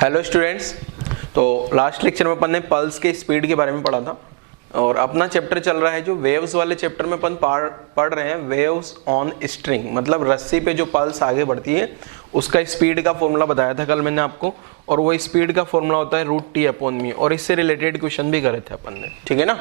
Hello students. तो last lecture में अपन ने पल्स के स्पीड के बारे में पढ़ा था और अपना चैप्टर चल रहा है जो वेव्स वाले चैप्टर में अपन पढ़ रहे हैं वेव्स ऑन स्ट्रिंग, मतलब रस्सी पे जो पल्स आगे बढ़ती है उसका स्पीड का फॉर्मूला बताया था कल मैंने आपको। और वो स्पीड का फॉर्मूला होता है √T/μ और इससे रिलेटेड क्वेश्चन भी करे थे अपन ने, ठीक है ना।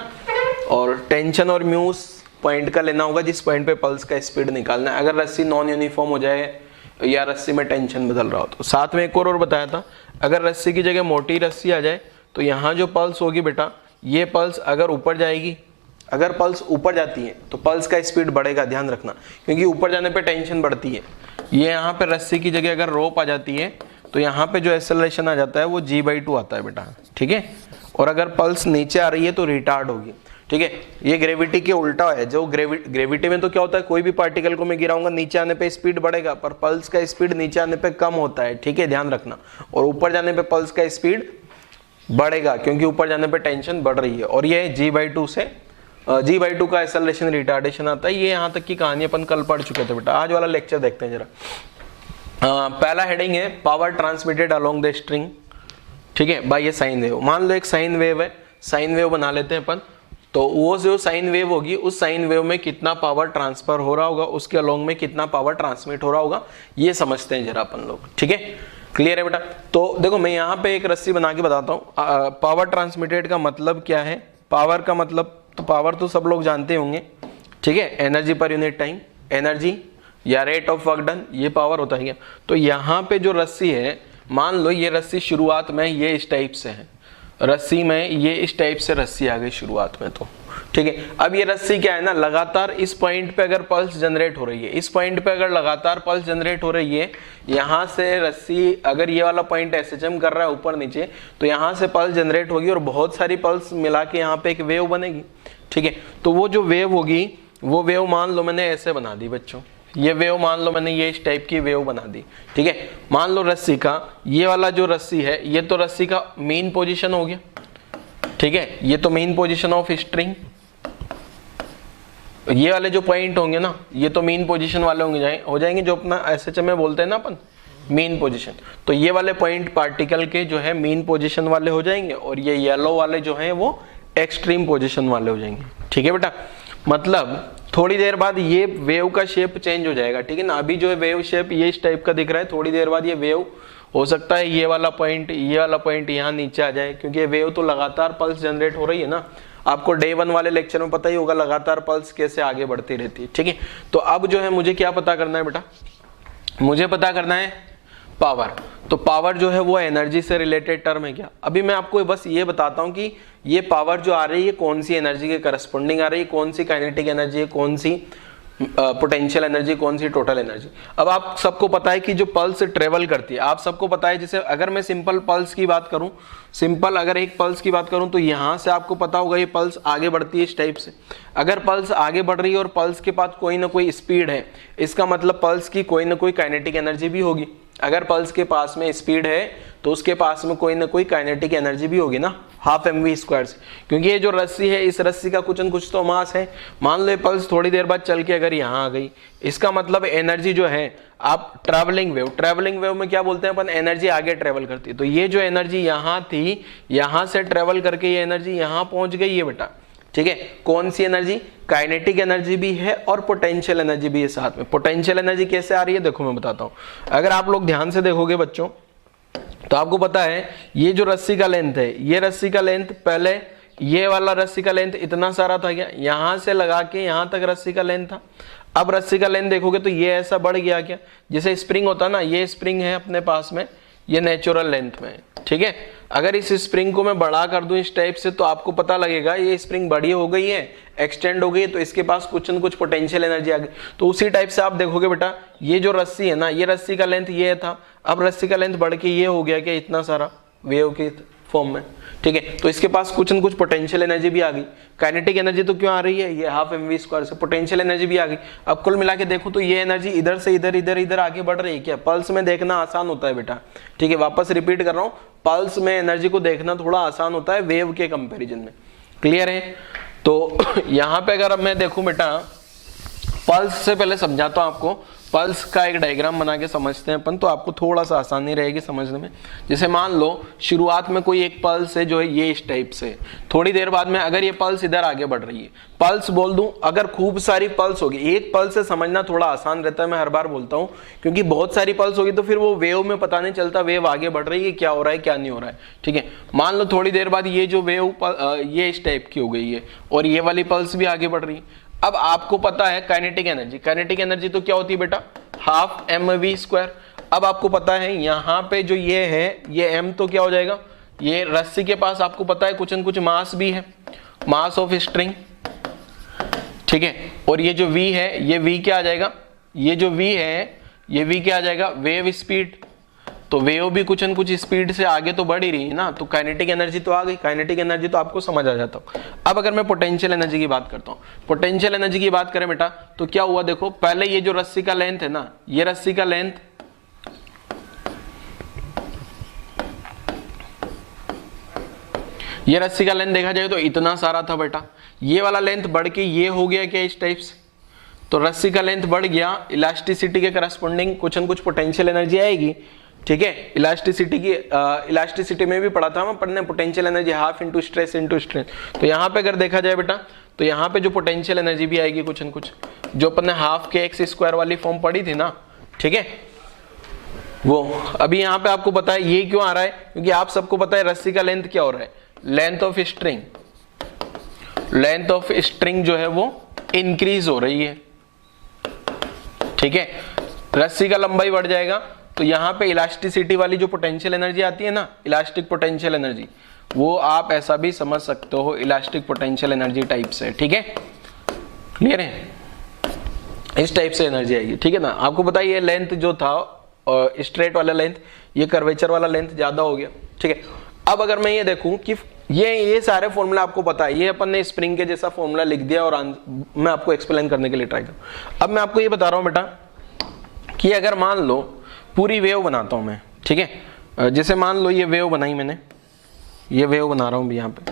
और टेंशन और म्यूस पॉइंट का लेना होगा जिस पॉइंट पे पल्स का स्पीड निकालना है, अगर रस्सी नॉन यूनिफॉर्म हो जाए या रस्सी में टेंशन बदल रहा हो तो। साथ में एक और बताया था, अगर रस्सी की जगह मोटी रस्सी आ जाए तो यहाँ जो पल्स होगी बेटा, ये पल्स अगर ऊपर जाएगी, अगर पल्स ऊपर जाती है तो पल्स का स्पीड बढ़ेगा, ध्यान रखना, क्योंकि ऊपर जाने पे टेंशन बढ़ती है। ये यहाँ पे रस्सी की जगह अगर रोप आ जाती है तो यहाँ पे जो एक्सेलरेशन आ जाता है वो G/2 आता है बेटा, ठीक है। और अगर पल्स नीचे आ रही है तो रिटार्ड होगी, ठीक है। ये ग्रेविटी के उल्टा है, जो ग्रेविटी में तो क्या होता है, कोई भी पार्टिकल को मैं गिराऊंगा नीचे आने पे स्पीड बढ़ेगा, पर पल्स का स्पीड नीचे आने पे कम होता है, ठीक है, ध्यान रखना। और ऊपर जाने पे पल्स का स्पीड बढ़ेगा क्योंकि ऊपर जाने पे टेंशन बढ़ रही है। और ये G/2 का एक्सेलरेशन रिटार्डेशन आता है। ये यहाँ तक की कहानी अपन कल पढ़ चुके थे बेटा। आज वाला लेक्चर देखते हैं जरा। पहला हेडिंग है power transmitted along the string, ठीक है, बाय ये साइन वेव। मान लो एक साइन वेव है, साइन वेव बना लेते हैं अपन। तो वो जो साइन वेव होगी उस साइन वेव में कितना पावर ट्रांसफर हो रहा होगा, उसके अलोंग में कितना पावर ट्रांसमिट हो रहा होगा, ये समझते हैं जरा अपन लोग, ठीक है। क्लियर है बेटा। तो देखो मैं यहाँ पे एक रस्सी बना के बताता हूँ। पावर ट्रांसमिटेड का मतलब क्या है, पावर का मतलब तो पावर तो सब लोग जानते होंगे, ठीक है, energy per unit time, energy या रेट ऑफ वर्क डन, ये पावर होता है। तो यहाँ पे जो रस्सी है, मान लो ये रस्सी शुरुआत में ये इस टाइप से है, रस्सी में ये इस टाइप से रस्सी आ गई शुरुआत में, तो ठीक है। अब ये रस्सी क्या है ना, लगातार इस पॉइंट पे अगर पल्स जनरेट हो रही है, इस पॉइंट पे अगर लगातार पल्स जनरेट हो रही है, यहाँ से रस्सी अगर ये वाला पॉइंट SHM कर रहा है ऊपर नीचे, तो यहाँ से पल्स जनरेट होगी और बहुत सारी पल्स मिला के यहाँ पे एक वेव बनेगी, ठीक है। तो वो जो वेव होगी, वो वेव मान लो मैंने ऐसे बना दी बच्चों, ये वेव मान लो मैंने ये इस टाइप की वेव बना दी, ठीक है। मान लो रस्सी का ये वाला जो रस्सी है, ये तो रस्सी का मेन पोजीशन हो गया, ठीक है, ये तो मेन पोजीशन ऑफ स्ट्रिंग। ये वाले जो पॉइंट होंगे ना, ये तो मेन पोजीशन वाले होंगे, हो जाएंगे, जो अपना SHM में बोलते हैं ना अपन मेन पोजीशन। तो ये वाले पॉइंट पार्टिकल के जो है मेन पोजीशन वाले हो जाएंगे और ये येलो वाले जो है वो एक्सट्रीम पोजीशन वाले हो जाएंगे, ठीक है बेटा। मतलब थोड़ी देर बाद ये वेव का शेप चेंज हो जाएगा, ठीक है ना। अभी जो है वेव शेप ये इस टाइप का दिख रहा है, थोड़ी देर बाद ये वेव हो सकता है ये वाला पॉइंट यहाँ नीचे आ जाए, क्योंकि ये वेव तो लगातार पल्स जनरेट हो रही है ना। आपको डे 1 वाले लेक्चर में पता ही होगा लगातार पल्स कैसे आगे बढ़ती रहती है, ठीक है। तो अब जो है मुझे क्या पता करना है बेटा, मुझे पता करना है पावर। तो पावर जो है वो एनर्जी से रिलेटेड टर्म है क्या। अभी मैं आपको बस ये बताता हूँ कि ये पावर जो आ रही है कौन सी एनर्जी के करस्पॉन्डिंग आ रही है, कौन सी काइनेटिक एनर्जी है, कौन सी पोटेंशियल एनर्जी, कौन सी टोटल एनर्जी। अब आप सबको पता है कि जो पल्स ट्रेवल करती है, आप सबको पता है, जैसे अगर मैं सिंपल पल्स की बात करूं, सिंपल अगर एक पल्स की बात करूं तो यहां से आपको पता होगा ये पल्स आगे बढ़ती है इस टाइप से। अगर पल्स आगे बढ़ रही है और पल्स के पास कोई ना कोई स्पीड है, इसका मतलब पल्स की कोई ना कोई काइनेटिक एनर्जी भी होगी। अगर पल्स के पास में स्पीड है तो उसके पास में कोई ना कोई काइनेटिक एनर्जी भी होगी ना, 12 mv², क्योंकि ये जो रस्सी है इस रस्सी का कुछ न कुछ तो मास है। मान लो ये पल्स थोड़ी देर बाद चल के अगर यहाँ आ गई, इसका मतलब एनर्जी जो है, आप ट्रैवलिंग वेव में क्या बोलते हैं अपन, एनर्जी आगे ट्रेवल करती है। तो ये जो एनर्जी यहाँ थी, यहाँ से ट्रेवल करके ये एनर्जी यहाँ पहुंच गई है बेटा, ठीक है। कौन सी एनर्जी, काइनेटिक एनर्जी भी है और पोटेंशियल एनर्जी भी है साथ में। पोटेंशियल एनर्जी कैसे आ रही है देखो मैं बताता हूँ। अगर आप लोग ध्यान से देखोगे बच्चों तो आपको पता है ये जो रस्सी का लेंथ है, ये रस्सी का लेंथ, पहले ये वाला रस्सी का लेंथ इतना सारा था क्या, यहाँ से लगा के यहाँ तक रस्सी का लेंथ था। अब रस्सी का लेंथ देखोगे तो ये ऐसा बढ़ गया क्या, जैसे स्प्रिंग होता ना, ये स्प्रिंग है अपने पास में, ये नेचुरल लेंथ में, ठीक है। अगर इस स्प्रिंग को मैं बड़ा कर दूं इस टाइप से तो आपको पता लगेगा ये स्प्रिंग बड़ी हो गई है, एक्सटेंड हो गई है, तो इसके पास कुछ न कुछ पोटेंशियल एनर्जी आ गई। तो उसी टाइप से आप देखोगे बेटा, ये जो रस्सी है ना, ये रस्सी का लेंथ ये था, अब रस्सी का लेंथ बढ़ के ये हो गया क्या, इतना सारा वेव के फॉर्म में, ठीक है। तो इसके पास कुछ न कुछ पोटेंशियल एनर्जी भी आ गई। काइनेटिक एनर्जी तो क्यों आ रही है, ये 12 mv² से, पोटेंशियल एनर्जी भी आ गई। अब कुल मिला के देखो तो ये एनर्जी इधर से इधर आगे बढ़ रही है क्या। पल्स में देखना आसान होता है बेटा, ठीक है, वापस रिपीट कर रहा हूँ, पल्स में एनर्जी को देखना थोड़ा आसान होता है वेव के कंपेरिजन में। क्लियर है। तो यहाँ पे अगर मैं देखूं बेटा, पल्स से पहले समझाता हूं आपको, पल्स का एक डायग्राम बना के समझते हैं अपन, तो आपको थोड़ा सा आसानी रहेगी समझने में। जैसे मान लो शुरुआत में कोई एक पल्स है जो है ये इस टाइप से, थोड़ी देर बाद में अगर ये पल्स इधर आगे बढ़ रही है, पल्स बोल दूं, अगर खूब सारी पल्स होगी, एक पल्स से समझना थोड़ा आसान रहता है, मैं हर बार बोलता हूं, क्योंकि बहुत सारी पल्स होगी तो फिर वो वेव में पता नहीं चलता वेव आगे बढ़ रही है, क्या हो रहा है क्या नहीं हो रहा है। ठीक है, मान लो थोड़ी देर बाद ये जो वेव ये इस टाइप की हो गई है और ये वाली पल्स भी आगे बढ़ रही है। अब आपको पता है काइनेटिक एनर्जी, काइनेटिक एनर्जी तो क्या होती है बेटा, हाफ mv²। अब आपको पता है यहाँ पे जो ये है, ये m तो क्या हो जाएगा, ये रस्सी के पास आपको पता है कुछ न कुछ मास भी है, मास ऑफ स्ट्रिंग। ठीक है, और ये जो v है, ये v क्या आ जाएगा, ये जो v है ये v क्या आ जाएगा, वेव स्पीड। तो वेव भी कुछ न कुछ स्पीड से आगे तो बढ़ ही रही है ना, तो काइनेटिक एनर्जी तो आ गई, काइनेटिक एनर्जी तो आपको समझ आ जाता हूँ। अब अगर मैं पोटेंशियल एनर्जी की बात करता हूँ, पोटेंशियल एनर्जी की बात करें बेटा तो क्या हुआ, देखो पहले ये जो रस्सी का लेंथ है ना, ये रस्सी का लेंथ, ये रस्सी का लेंथ देखा जाए तो इतना सारा था बेटा, ये वाला लेंथ बढ़ के ये हो गया क्या इस टाइप से, तो रस्सी का लेंथ बढ़ गया, इलास्टिसिटी के करस्पॉन्डिंग कुछ न कुछ पोटेंशियल एनर्जी आएगी। ठीक है, इलास्टिसिटी में भी पढ़ा था हम अपन ने, potential energy half into stress into strain. तो यहाँ पे अगर देखा जाए बेटा तो यहाँ पे जो पोटेंशियल एनर्जी भी आएगी कुछ न कुछ, जो अपन ने हाफ के x² वाली फॉर्म पढ़ी थी ना, ठीक है, वो अभी यहाँ पे आपको पता है ये क्यों आ रहा है, क्योंकि आप सबको पता है रस्सी का लेंथ क्या हो रहा है, length of string, length of string जो है वो इंक्रीज हो रही है। ठीक है, रस्सी का लंबाई बढ़ जाएगा तो यहाँ पे इलास्टिसिटी वाली जो पोटेंशियल एनर्जी आती है ना, इलास्टिक पोटेंशियल एनर्जी, वो आप ऐसा भी समझ सकते हो इलास्टिक पोटेंशियल एनर्जी टाइप से। ठीक है, क्लियर है, इस टाइप से एनर्जी आएगी। ठीक है ना, आपको पता है ये लेंथ जो था स्ट्रेट वाला लेंथ, ये कर्वेचर वाला लेंथ ज्यादा हो गया। ठीक है, अब अगर मैं ये देखूं कि ये सारे फॉर्मूला आपको पता है, ये अपन ने स्प्रिंग के जैसा फॉर्मूला लिख दिया और मैं आपको एक्सप्लेन करने के लिए ट्राई करूं। अब मैं आपको ये बता रहा हूं बेटा कि अगर मान लो पूरी वेव बनाता हूं मैं, ठीक है, जैसे मान लो ये वेव बनाई मैंने, ये वेव बना रहा हूं यहाँ पे,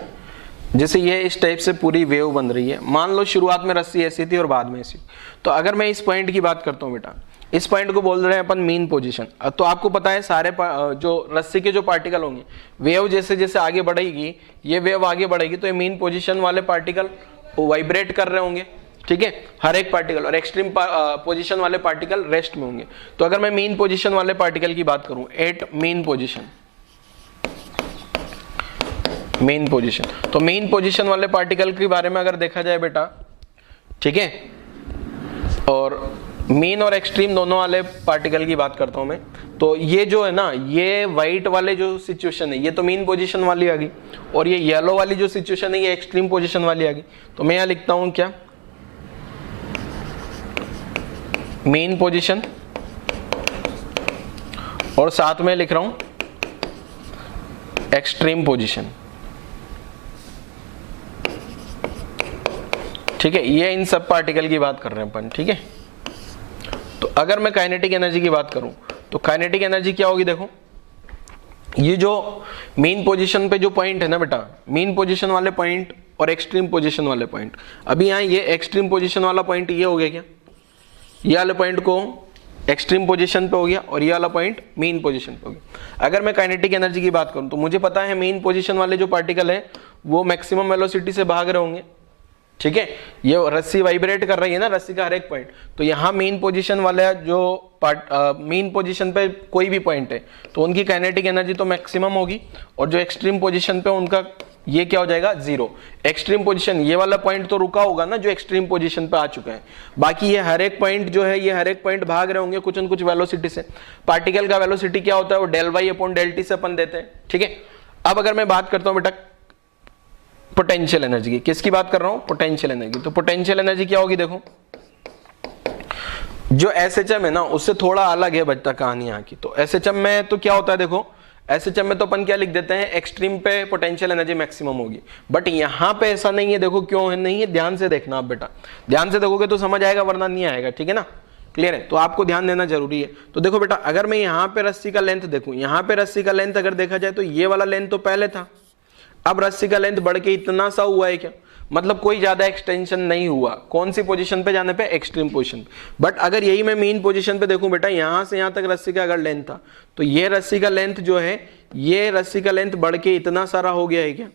जैसे ये इस टाइप से पूरी वेव बन रही है। मान लो शुरुआत में रस्सी ऐसी थी और बाद में ऐसी, तो अगर मैं इस पॉइंट की बात करता हूँ बेटा, इस पॉइंट को बोल रहे हैं अपन मीन पोजीशन। तो आपको पता है सारे जो रस्सी के जो पार्टिकल होंगे, वेव जैसे जैसे आगे बढ़ेगी, ये वेव आगे बढ़ेगी तो ये मीन पोजीशन वाले पार्टिकल वाइब्रेट कर रहे होंगे। ठीक है, हर एक पार्टिकल, और एक्सट्रीम पोजीशन वाले पार्टिकल रेस्ट में होंगे। तो अगर मैं मीन पोजीशन वाले पार्टिकल की बात करूं, at mean position, main position, तो मेन पोजीशन वाले पार्टिकल के बारे में अगर देखा जाए बेटा, ठीक है, और मीन और एक्सट्रीम दोनों वाले पार्टिकल की बात करता हूं मैं, तो ये जो है ना, ये व्हाइट वाले जो सिचुएशन है ये तो मीन पोजीशन वाली आ गई, और ये येलो वाली जो सिचुएशन है ये एक्सट्रीम पोजीशन वाली आ गई। तो मैं यहां लिखता हूं क्या, मेन पोजीशन, और साथ में लिख रहा हूं एक्सट्रीम पोजीशन। ठीक है, ये इन सब पार्टिकल की बात कर रहे हैं अपन। ठीक है, तो अगर मैं काइनेटिक एनर्जी की बात करूं तो काइनेटिक एनर्जी क्या होगी, देखो ये जो मेन पोजीशन पे जो पॉइंट है ना बेटा, मेन पोजीशन वाले पॉइंट और एक्सट्रीम पोजीशन वाले पॉइंट, अभी यहाँ ये एक्सट्रीम पोजीशन वाला पॉइंट ये हो गया क्या, ये वाले पॉइंट को एक्सट्रीम पोजीशन पे हो गया और ये वाला पॉइंट मेन पोजीशन पे हो गया। अगर मैं काइनेटिक एनर्जी की बात करूं तो मुझे पता है मेन पोजीशन वाले जो पार्टिकल है वो मैक्सिमम वेलोसिटी से भाग रहे होंगे। ठीक है, ये रस्सी वाइब्रेट कर रही है ना, रस्सी का हर एक पॉइंट, तो यहाँ मेन पोजीशन वाला जो मेन पोजीशन पे कोई भी पॉइंट है तो उनकी काइनेटिक एनर्जी तो मैक्सिमम होगी, और जो एक्सट्रीम पोजीशन पे उनका ये क्या हो जाएगा, जीरो। एक्सट्रीम पोजीशन ये वाला पॉइंट तो रुका होगा ना जो एक्सट्रीम पोजीशन पे आ चुका है, बाकी ये हर एक पॉइंट जो है, ये हर एक पॉइंट भाग रहे होंगे कुछ न कुछ वेलोसिटी से। पार्टिकल का वेलोसिटी क्या होता है, वो del y upon del t से अपन देते हैं। ठीक है, अब अगर मैं बात करता हूँ बेटा पोटेंशियल एनर्जी की, किसकी बात कर रहा हूं, पोटेंशियल एनर्जी। तो पोटेंशियल एनर्जी क्या होगी, देखो जो SHM है ना उससे थोड़ा अलग है बच्चा कहानी यहाँ की। तो SHM में तो क्या होता है, देखो SHM में तो अपन क्या लिख देते हैं, एक्सट्रीम पे पोटेंशियल एनर्जी मैक्सिमम होगी, बट यहाँ पे ऐसा नहीं है। देखो क्यों है नहीं है, ध्यान से देखना आप बेटा, ध्यान से देखोगे तो समझ आएगा वरना नहीं आएगा। ठीक है ना, क्लियर है, तो आपको ध्यान देना जरूरी है। तो देखो बेटा, अगर मैं यहाँ पे रस्सी का लेंथ देखूं, यहाँ पे रस्सी का लेंथ अगर देखा जाए तो ये वाला लेंथ तो पहले था, अब रस्सी का लेंथ बढ़ के इतना सा हुआ है क्या, मतलब कोई ज्यादा एक्सटेंशन नहीं हुआ। कौन सी पोजीशन पे जाने पे? Extreme position. बट अगर यही मैं मीन पोजीशन पे देखूं बेटा, यहां से यहां तक रस्सी का अगर लेंथ था, तो ये रस्सी का लेंथ जो है, ये रस्सी का लेंथ बढ़ के इतना सारा हो गया है क्या?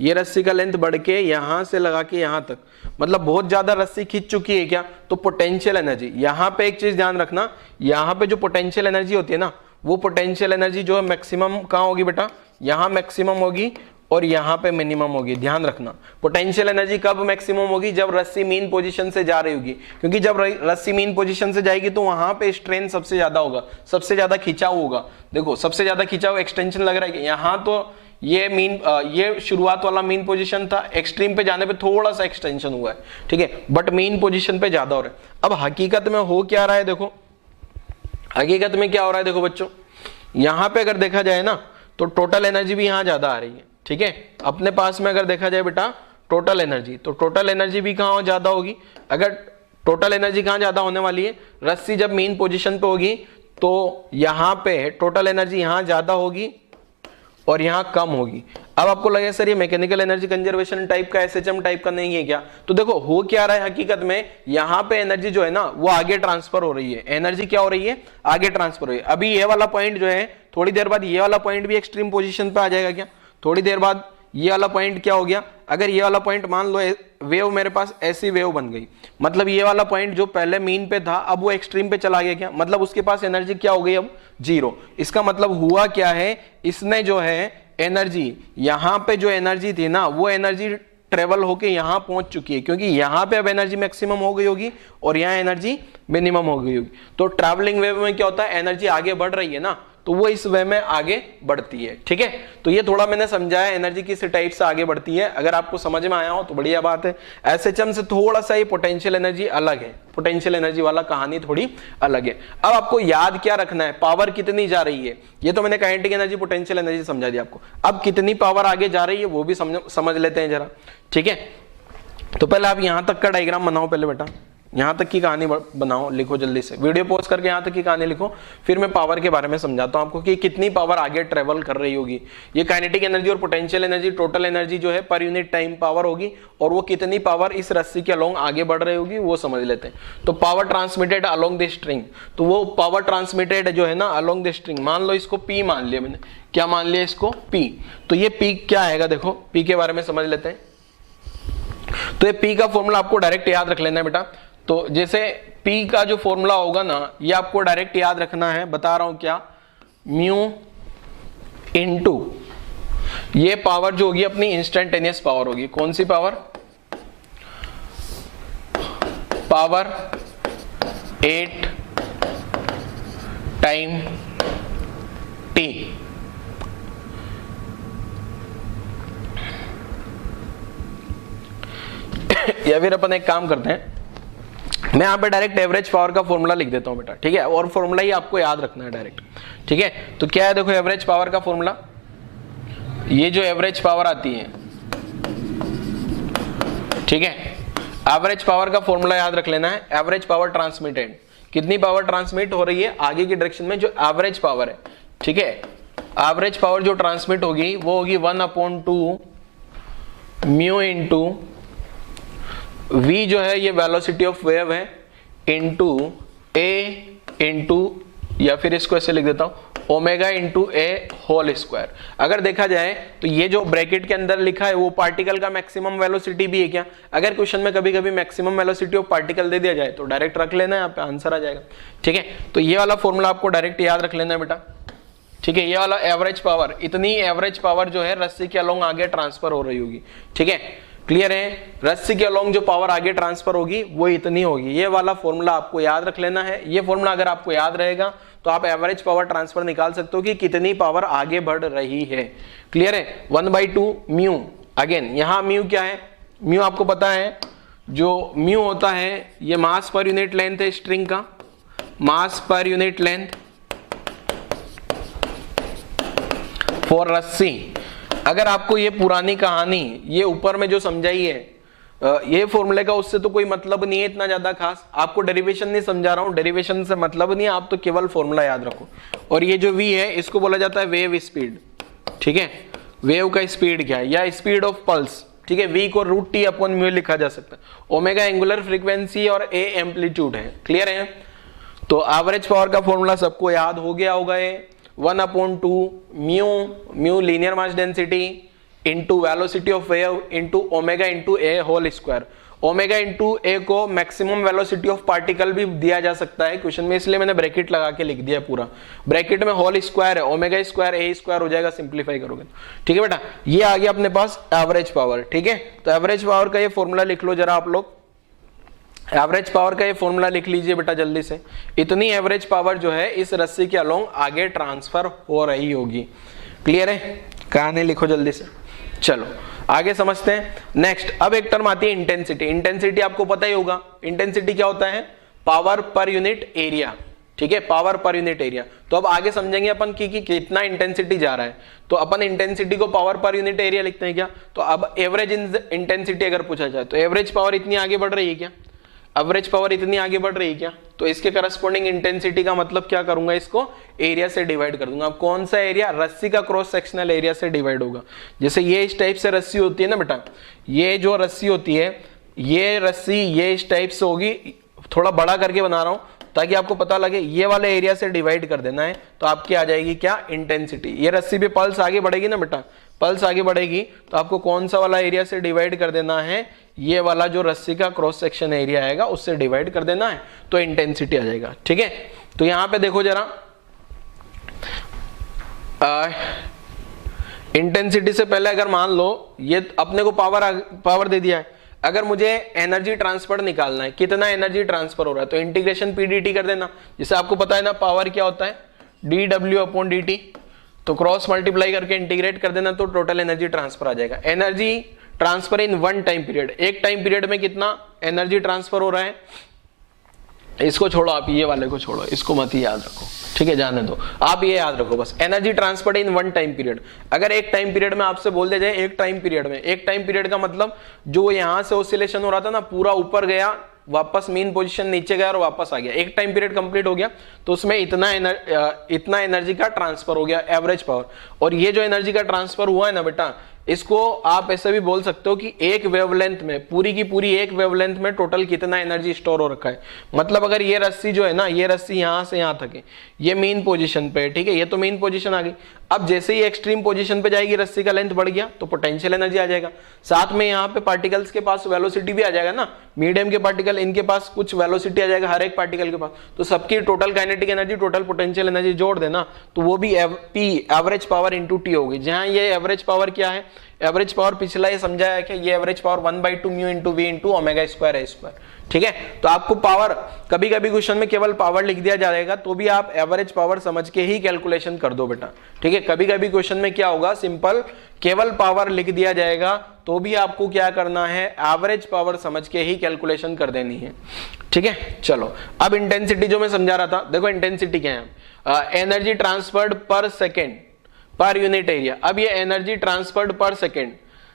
ये रस्सी का लेंथ बढ़ के यहां से लगा के यहां तक, मतलब बहुत ज्यादा रस्सी खींच चुकी है क्या? तो पोटेंशियल एनर्जी, यहां पे एक चीज ध्यान रखना, यहां पे जो पोटेंशियल एनर्जी होती है ना, वो पोटेंशियल एनर्जी जो है मैक्सिमम कहां होगी बेटा? यहां मैक्सिमम होगी और यहाँ पे मिनिमम होगी। ध्यान रखना, पोटेंशियल एनर्जी कब मैक्सिमम होगी? जब रस्सी मीन पोजीशन से जा रही होगी, क्योंकि जब रस्सी मीन पोजीशन से जाएगी तो वहां पे स्ट्रेन सबसे ज्यादा होगा, सबसे ज्यादा खिंचाव होगा। देखो सबसे ज्यादा खिंचाव, एक्सटेंशन लग रहा है कि यहाँ तो ये शुरुआत वाला मीन पोजीशन था, एक्सट्रीम पे जाने पे थोड़ा सा एक्सटेंशन हुआ है, ठीक है, बट मीन पोजीशन पे ज्यादा हो रहा है। अब हकीकत में हो क्या रहा है? देखो हकीकत में क्या हो रहा है, देखो बच्चों, यहां पे अगर देखा जाए ना, तो टोटल एनर्जी भी यहां ज्यादा आ रही है, ठीक है। अपने पास में अगर देखा जाए बेटा टोटल एनर्जी, तो टोटल एनर्जी भी कहां ज्यादा होगी? अगर टोटल एनर्जी कहां ज्यादा होने वाली है? रस्सी जब मीन पोजीशन पे होगी तो यहां पे टोटल एनर्जी यहां ज्यादा होगी और यहां कम होगी। अब आपको लगे सर ये मैकेनिकल एनर्जी कंजर्वेशन टाइप का, एसएचएम टाइप का नहीं है क्या? तो देखो हो क्या रहा है हकीकत में, यहां पे एनर्जी जो है ना वो आगे ट्रांसफर हो रही है। एनर्जी क्या हो रही है? आगे ट्रांसफर हो रही है। अभी ये वाला पॉइंट जो है, थोड़ी देर बाद ये वाला पॉइंट भी एक्सट्रीम पोजीशन पे आ जाएगा क्या? थोड़ी देर बाद ये वाला पॉइंट क्या हो गया? अगर ये वाला पॉइंट मान लो वेव मेरे पास ऐसी वेव बन गई, मतलब ये वाला पॉइंट जो पहले मीन पे था अब वो एक्सट्रीम पे चला गया क्या? मतलब उसके पास एनर्जी क्या हो गई अब? जीरो। इसका मतलब हुआ क्या है, इसने जो है एनर्जी, यहां पे जो एनर्जी थी ना वो एनर्जी ट्रेवल होके यहां पहुंच चुकी है, क्योंकि यहां पे अब एनर्जी मैक्सिमम हो गई होगी और यहां एनर्जी मिनिमम हो गई होगी। तो ट्रैवलिंग वेव में क्या होता है, एनर्जी आगे बढ़ रही है ना, तो वो इस वे में आगे बढ़ती है, ठीक है। तो ये थोड़ा मैंने समझाया एनर्जी किस टाइप से आगे बढ़ती है। अगर आपको समझ में आया हो तो बढ़िया बात है। एसएचएम से थोड़ा सा ये पोटेंशियल एनर्जी अलग है, पोटेंशियल एनर्जी वाला कहानी थोड़ी अलग है। अब आपको याद क्या रखना है, पावर कितनी जा रही है। ये तो मैंने काइनेटिक एनर्जी पोटेंशियल एनर्जी समझा दिया आपको। अब कितनी पावर आगे जा रही है वो भी समझ लेते हैं जरा, ठीक है। तो पहले आप यहां तक का डायग्राम बनाओ, पहले बेटा यहां तक की कहानी बनाओ, लिखो जल्दी से, वीडियो पॉज करके यहां तक की कहानी लिखो, फिर मैं पावर के बारे में समझाता हूं आपको कि कितनी पावर आगे ट्रेवल कर रही होगी। ये काइनेटिक एनर्जी और पोटेंशियल एनर्जी, टोटल एनर्जी जो है पर यूनिट टाइम पावर होगी, और वो कितनी पावर इस रस्सी के अलोंग आगे बढ़ रही होगी वो समझ लेते हैं। तो power transmitted along the string, तो वो पावर ट्रांसमिटेड जो है ना अलोंग द स्ट्रिंग, मान लो इसको P मान लिया मैंने, क्या मान लिया इसको? P। तो ये P क्या आएगा, देखो P के बारे में समझ लेते हैं। तो ये P का फॉर्मूला आपको डायरेक्ट याद रख लेना है बेटा। तो जैसे P का जो फॉर्मूला होगा ना ये आपको डायरेक्ट याद रखना है, बता रहा हूं क्या, म्यू इनटू ये पावर जो होगी अपनी इंस्टेंटेनियस पावर होगी। कौन सी पावर? Power 8 time t। या फिर अपन एक काम करते हैं, मैं यहां पे डायरेक्ट एवरेज पावर का फॉर्मूला लिख देता हूं बेटा, ठीक है, और फॉर्मूला ही आपको याद रखना है डायरेक्ट, ठीक है। तो क्या है, देखो एवरेज पावर का फॉर्मूला, ये जो एवरेज पावर आती है, ठीक है, एवरेज पावर का फॉर्मूला याद रख लेना है। एवरेज पावर ट्रांसमिटेड, कितनी पावर ट्रांसमिट हो रही है आगे की डायरेक्शन में, जो एवरेज पावर है, ठीक है, एवरेज पावर जो ट्रांसमिट होगी वो होगी 1/2 म्यू इनटू v जो है ये वेलोसिटी ऑफ वेव है, इनटू a इनटू, या फिर इसको ऐसे लिख देता हूं, omega into a whole square. अगर देखा जाए तो ये जो ब्रैकेट के अंदर लिखा है वो पार्टिकल का मैक्सिमम वेलोसिटी भी है क्या? अगर क्वेश्चन में कभी कभी मैक्सिमम वेलोसिटी ऑफ पार्टिकल दे दिया जाए तो डायरेक्ट रख लेना है, यहाँ पे आंसर आ जाएगा, ठीक है। तो ये वाला फॉर्मूला आपको डायरेक्ट याद रख लेना है बेटा, ठीक है। ये वाला एवरेज पावर, इतनी एवरेज पावर जो है रस्सी के अलोंग आगे ट्रांसफर हो रही होगी, ठीक है, क्लियर है। रस्सी के अलोंग जो पावर आगे ट्रांसफर होगी वो इतनी होगी। ये वाला फॉर्मूला आपको याद रख लेना है। ये फॉर्मूला अगर आपको याद रहेगा तो आप एवरेज पावर ट्रांसफर निकाल सकते हो कि कितनी पावर आगे बढ़ रही है, क्लियर है। 1/2 म्यू, अगेन यहां म्यू क्या है, म्यू आपको पता है, जो म्यू होता है ये मास पर यूनिट लेंथ है स्ट्रिंग का, मास पर यूनिट लेंथ फॉर रस्सी। अगर आपको ये पुरानी कहानी ये ऊपर में जो समझाई है ये फॉर्मूले का, उससे तो कोई मतलब नहीं है इतना ज्यादा खास, आपको डेरिवेशन नहीं समझा रहा हूं, डेरिवेशन से मतलब नहीं है, आप तो केवल फॉर्मूला याद रखो। और ये जो v है इसको बोला जाता है वेव स्पीड, ठीक है, वेव का स्पीड क्या है, या स्पीड ऑफ पल्स, ठीक है, v को √T/μ लिखा जा सकता है। ओमेगा एंगुलर फ्रीक्वेंसी और a एम्पलीट्यूड है, क्लियर है। तो एवरेज पावर का फॉर्मूला सबको याद हो गया होगा, ये 1/2 mu linear mass density into velocity of wave into omega into A whole square. Omega into A को मैक्सिमम वेलोसिटी ऑफ पार्टिकल भी दिया जा सकता है क्वेश्चन में, इसलिए मैंने ब्रैकेट लगा के लिख दिया पूरा। ब्रैकेट में होल स्क्वायर है, ओमेगा स्क्वायर ए स्क्वायर हो जाएगा सिंप्लीफाई करोगे, ठीक है बेटा। ये आ गया अपने पास एवरेज पावर, ठीक है। तो एवरेज पावर का ये फॉर्मूला लिख लो जरा आप लोग, एवरेज पावर का ये फॉर्मूला लिख लीजिए बेटा जल्दी से। इतनी एवरेज पावर जो है इस रस्सी के अलोंग आगे ट्रांसफर हो रही होगी, क्लियर है। कहानी लिखो जल्दी से, चलो आगे समझते हैं। नेक्स्ट अब एक टर्म आती है इंटेंसिटी। इंटेंसिटी आपको पता ही होगा, इंटेंसिटी क्या होता है, पावर पर यूनिट एरिया, ठीक है, पावर पर यूनिट एरिया। तो अब आगे समझेंगे अपन कि कितना इंटेंसिटी जा रहा है, तो अपन इंटेंसिटी को पावर पर यूनिट एरिया लिखते हैं क्या। तो अब एवरेज इंटेंसिटी अगर पूछा जाए तो एवरेज पावर इतनी आगे बढ़ रही है क्या, एवरेज पावर इतनी आगे बढ़ रही है क्या, तो इसके करस्पॉन्डिंग इंटेंसिटी का मतलब क्या करूंगा, इसको एरिया से डिवाइड कर दूंगा। अब कौन सा एरिया, रस्सी का क्रॉस सेक्शनल एरिया से डिवाइड होगा। जैसे ये इस टाइप से रस्सी होती है ना बेटा, ये जो रस्सी होती है, ये रस्सी ये इस टाइप से होगी, थोड़ा बड़ा करके बना रहा हूं ताकि आपको पता लगे, ये वाले एरिया से डिवाइड कर देना है, तो आपकी आ जाएगी क्या, इंटेंसिटी। ये रस्सी भी पल्स आगे बढ़ेगी ना बेटा, पल्स आगे बढ़ेगी तो आपको कौन सा वाला एरिया से डिवाइड कर देना है, ये वाला जो रस्सी का क्रॉस सेक्शन एरिया आएगा उससे डिवाइड कर देना है, तो इंटेंसिटी आ जाएगा, ठीक है। तो यहां पे देखो जरा, इंटेंसिटी से पहले अगर मान लो ये अपने को पावर दे दिया है, अगर मुझे एनर्जी ट्रांसफर निकालना है, कितना एनर्जी ट्रांसफर हो रहा है, तो इंटीग्रेशन पीडीटी कर देना। जैसे आपको पता है ना पावर क्या होता है, dw/dt, तो क्रॉस मल्टीप्लाई करके इंटीग्रेट कर देना, तो टोटल एनर्जी ट्रांसफर आ जाएगा। Energy transfer in one time period, एक टाइम पीरियड में कितना एनर्जी ट्रांसफर हो रहा है, इसको छोड़ो आप, ये वाले को छोड़ो, इसको मत ही याद रखो, ठीक है, जाने दो, आप ये याद रखो बस, energy transfer in one time period. अगर एक टाइम पीरियड में आपसे बोल दिया जाए, एक टाइम पीरियड में, एक टाइम पीरियड का मतलब जो यहां से ऑसिलेशन हो रहा था ना, पूरा ऊपर गया, वापस मीन पोजीशन नीचे गया और वापस आ गया, एक टाइम पीरियड कंप्लीट हो गया, तो उसमें इतना एनर्जी का ट्रांसफर हो गया, एवरेज पावर। और ये जो एनर्जी का ट्रांसफर हुआ है ना बेटा, इसको आप ऐसे भी बोल सकते हो कि एक वेवलेंथ में, पूरी की पूरी एक वेवलेंथ में टोटल कितना एनर्जी स्टोर हो रखा है। मतलब अगर ये रस्सी जो है ना, ये रस्सी यहां से यहां तक है, ये मेन पोजीशन पे है, ठीक है, ये तो मेन पोजीशन आ गई। अब जैसे ही एक्सट्रीम पोजीशन पे जाएगी, रस्सी का लेंथ बढ़ गया तो पोटेंशियल एनर्जी आ जाएगा, साथ में यहाँ पे पार्टिकल्स के पास वेलोसिटी भी आ जाएगा ना, मीडियम के पार्टिकल, इनके पास कुछ वेलोसिटी आ जाएगा हर एक पार्टिकल के पास, तो सबकी total kinetic energy, total potential energy जोड़ देना, तो वो भी P average power into T होगी। जहां ये एवरेज पावर क्या है, एवरेज पावर पिछला ये समझाया है कि ये average power 1/2 mu into v into omega square a square, ठीक है। तो आपको पावर, कभी कभी क्वेश्चन में केवल पावर लिख दिया जाएगा, तो भी आप एवरेज पावर समझ के ही कैलकुलेशन कर दो बेटा, ठीक है। कभी कभी क्वेश्चन में क्या होगा, सिंपल केवल पावर लिख दिया जाएगा, तो भी आपको क्या करना है, एवरेज पावर समझ के ही कैलकुलेशन कर देनी है, ठीक है। चलो अब इंटेंसिटी जो मैं समझा रहा था, देखो इंटेंसिटी क्या है, एनर्जी ट्रांसफर्ड पर सेकेंड पर यूनिट एरिया। अब ये एनर्जी ट्रांसफर्ड पर सेकेंड,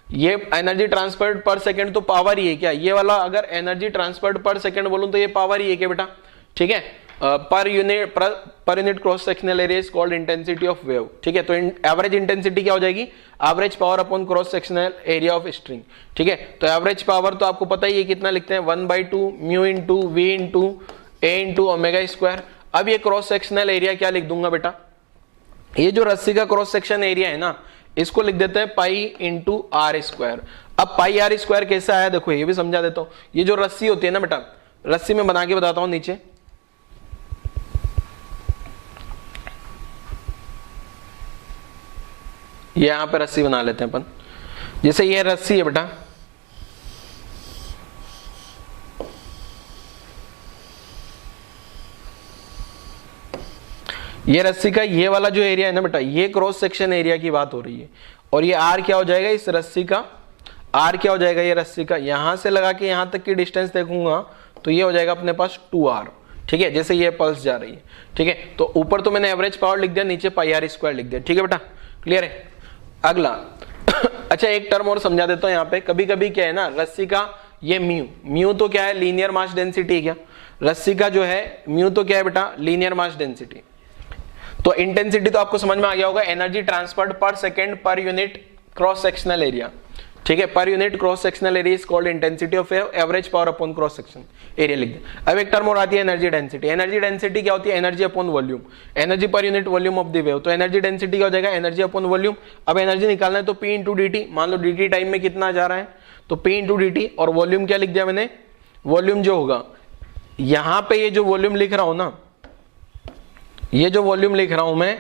ये एनर्जी ट्रांसफर्ड पर सेकेंड तो पावर ही है क्या, ये वाला अगर एनर्जी ट्रांसफर्ड पर सेकेंड बोलूं तो ये पावर ही है क्या बेटा, ठीक है। Per unit cross sectional area is called intensity of wave, ठीक है। तो एवरेज इंटेंसिटी क्या हो जाएगी, average power upon cross sectional area of string, ठीक है। तो एवरेज पावर तो आपको पता ही है कितना लिखते हैं, 1/2 mu into v into a into omega square. अब ये क्रॉस सेक्शनल एरिया क्या लिख दूंगा बेटा, ये जो रस्सी का क्रॉस सेक्शन एरिया है ना, इसको लिख देते हैं पाई इंटू आर स्क्वायर। अब पाई आर स्क्वायर कैसे आया देखो, ये भी समझा देता हूं। ये जो रस्सी होती है ना बेटा, रस्सी में बना के बताता हूं नीचे, ये यहां पे रस्सी बना लेते हैं अपन। जैसे ये रस्सी है बेटा, ये रस्सी का ये वाला जो एरिया है ना बेटा, ये क्रॉस सेक्शन एरिया की बात हो रही है, और ये आर क्या हो जाएगा, इस रस्सी का आर क्या हो जाएगा, ये रस्सी का यहां से लगा के यहां तक की डिस्टेंस देखूंगा तो ये हो जाएगा अपने पास 2r, ठीक है। जैसे ये पल्स जा रही है, ठीक है। तो ऊपर तो मैंने एवरेज पावर लिख दिया, नीचे पाई आर स्क्वायर लिख दिया, ठीक है बेटा, क्लियर है। अगला अच्छा एक टर्म और समझा देता हूं यहाँ पे। कभी कभी क्या है ना, रस्सी का ये म्यू तो क्या है, लीनियर मास डेंसिटी, क्या रस्सी का जो है म्यू तो क्या है बेटा, लीनियर मास डेंसिटी। तो इंटेंसिटी तो आपको समझ में आ गया होगा, एनर्जी ट्रांसफर्ड पर second per unit cross sectional area, ठीक है, per unit cross sectional area is called intensity of wave, average power upon cross section area लिख दे। अब एक टर्म और आती है एनर्जी डेंसिटी। एनर्जी डेंसिटी क्या होती है? Energy upon volume, energy per unit volume of the wave. तो एनर्जी डेंसिटी क्या हो जाएगा? Energy upon volume. अब एनर्जी निकालना है तो P इंटू डी टी, मान लो डी टी टाइम में कितना जा रहा है तो P इंटू डी टी, और वॉल्यूम क्या लिख दिया मैंने? वॉल्यूम जो होगा यहां पे, ये जो वॉल्यूम लिख रहा हूं ना, ये जो वॉल्यूम लिख रहा हूं मैं,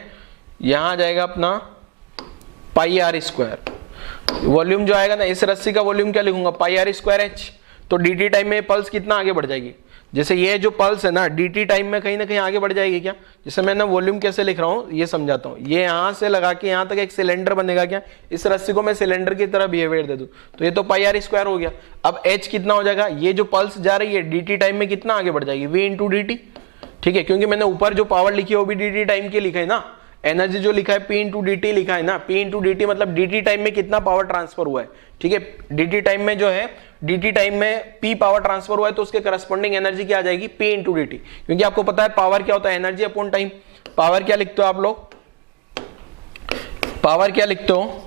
यहां आ जाएगा अपना पाई आर स्क्वायर। वॉल्यूम जो आएगा ना, इस रस्सी का वॉल्यूम क्या लिखूंगा? पाई आर स्क्वायर एच। तो dt टाइम में पल्स कितना आगे बढ़ जाएगी? जैसे ये जो पल्स है ना, dt टाइम में कहीं ना कहीं आगे बढ़ जाएगी क्या? जैसे मैं ना वॉल्यूम कैसे लिख रहा हूं ये समझाता हूं। ये यहां से लगा के यहां तक एक सिलेंडर बनेगा क्या? इस रस्सी को मैं सिलेंडर की तरह बिहेवियर दे दूं तो ये तो पाई आर स्क्वायर हो गया। अब h कितना हो जाएगा? ये जो पल्स जा रही है dt टाइम में कितना आगे बढ़ जाएगी? v into D T. ठीक है, क्योंकि मैंने ऊपर जो पावर लिखी है वो भी dt टाइम की लिखा है ना, एनर्जी जो लिखा है P इंटू डी टी लिखा है ना, P इंटू डी टी मतलब dt टाइम में कितना पावर ट्रांसफर हुआ है। ठीक है, dt टाइम में जो है, dt टाइम में P पावर ट्रांसफर हुआ है तो उसके करस्पॉन्डिंग एनर्जी क्या आ जाएगी? P into D T. क्योंकि आपको पता है पावर क्या होता है? Energy upon time. पावर क्या लिखते हो आप लोग? पावर क्या लिखते हो?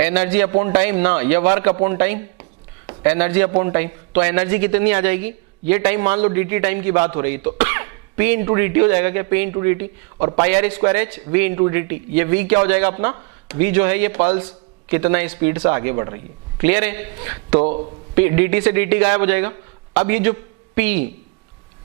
एनर्जी अपॉन टाइम ना, या work upon time? Energy upon time. तो एनर्जी कितनी आ जाएगी? ये टाइम मान लो dt टाइम की बात हो रही तो P इंटू डी टी हो जाएगा क्या? P इंटू डी टी, और pi are square H V into D T. ये V क्या हो जाएगा अपना? V जो है ये पल्स कितना स्पीड से आगे बढ़ रही है। क्लियर है? तो dt से dt गायब हो जाएगा। अब ये जो P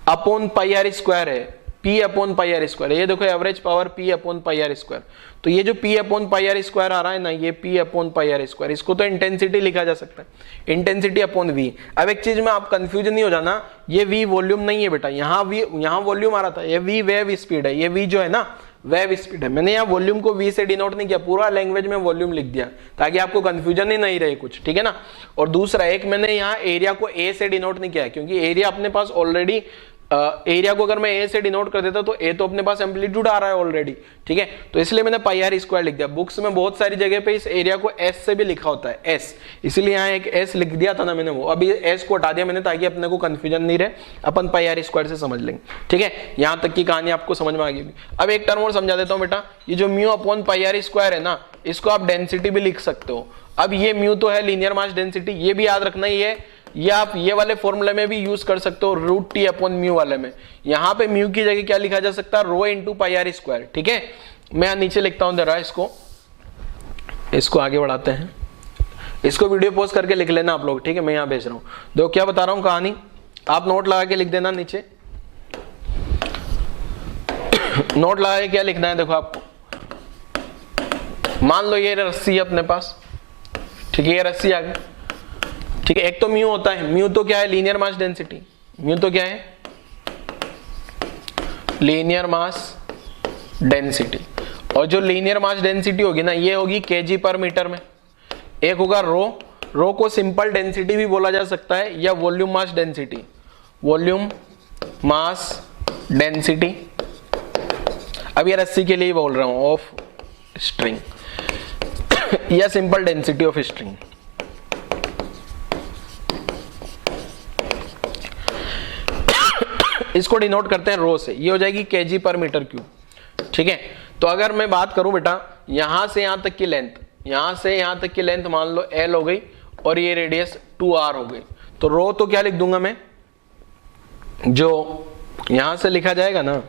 upon pi are square है, P upon pi are square, ये देखो average power P upon pi are square. तो ये जो P upon pi are square आ रहा है ना, ये P upon pi are square, इसको तो इंटेंसिटी लिखा जा सकता है, इंटेंसिटी अपॉन V। अब एक चीज में आप कंफ्यूजन नहीं हो जाना, ये V वॉल्यूम नहीं है बेटा, यहाँ वॉल्यूम आ रहा था, ये V वेव स्पीड है, ये V जो है ना वेव स्पीड है। मैंने यहाँ वॉल्यूम को V से डिनोट नहीं किया, पूरा लैंग्वेज में वॉल्यूम लिख दिया ताकि आपको कंफ्यूजन ही नहीं रहे कुछ। ठीक है ना? और दूसरा एक मैंने यहाँ एरिया को A से डिनोट नहीं किया है, क्योंकि एरिया अपने पास ऑलरेडी, एरिया को अगर मैं ए से डिनोट कर देता तो ए तो अपने पास एम्पलीट्यूड आ रहा है ऑलरेडी। ठीक है, तो इसलिए मैंने पाई आर स्क्वायर लिख दिया। बुक्स में बहुत सारी जगह पे इस एरिया को एस से भी लिखा होता है, एस, इसीलिए यहाँ एक एस लिख दिया था ना मैंने, वो अभी एस को हटा दिया मैंने ताकि अपने को कंफ्यूजन नहीं रहे, अपन पाई आर स्क्वायर से समझ लेंगे। ठीक है, यहाँ तक की कहानी आपको समझ में आ गई। अब एक टर्म और समझा देता हूँ बेटा, ये जो mu upon pi are square है ना, इसको आप डेंसिटी भी लिख सकते हो। अब ये म्यू तो है लीनियर मास डेंसिटी, ये भी याद रखना ही है, ये आप ये वाले फॉर्मूले में भी यूज कर सकते हो, रूट टी अपॉन म्यू वाले में। यहाँ पे म्यू की जगह क्या लिखा जा सकता है? रो इंटू पाई आर स्क्वायर। ठीक है, मैं नीचे लिखता हूं जरा, इसको आगे बढ़ाते हैं, इसको वीडियो पोस्ट करके लिख लेना आप लोग। ठीक है, मैं यहाँ भेज रहा हूँ, देखो क्या बता रहा हूँ कहानी, आप नोट लगा के लिख देना नीचे। नोट लगा के क्या लिखना है देखो आपको, मान लो ये रस्सी है अपने पास। ठीक है, ये रस्सी आ गई। ठीक है, एक तो म्यू होता है, म्यू तो क्या है? Linear mass density. म्यू तो क्या है? Linear mass density. और जो लीनियर मास डेंसिटी होगी ना, ये होगी केजी पर मीटर में। एक होगा रो को सिंपल डेंसिटी भी बोला जा सकता है, या volume mass density, volume mass density. अब ये रस्सी के लिए बोल रहा हूं, ऑफ स्ट्रिंग या सिंपल डेंसिटी ऑफ स्ट्रिंग। इसको डिनोट करते हैं रो से, ये हो जाएगी केजी पर मीटर क्यूब। ठीक है, तो अगर मैं बात करूं बेटा, यहां से यहां तक की लेंथ, यहां से यहां तक की लेंथ मान लो L हो गई, और ये रेडियस 2R हो गई, तो रो तो क्या लिख दूंगा मैं? जो यहां से लिखा जाएगा ना,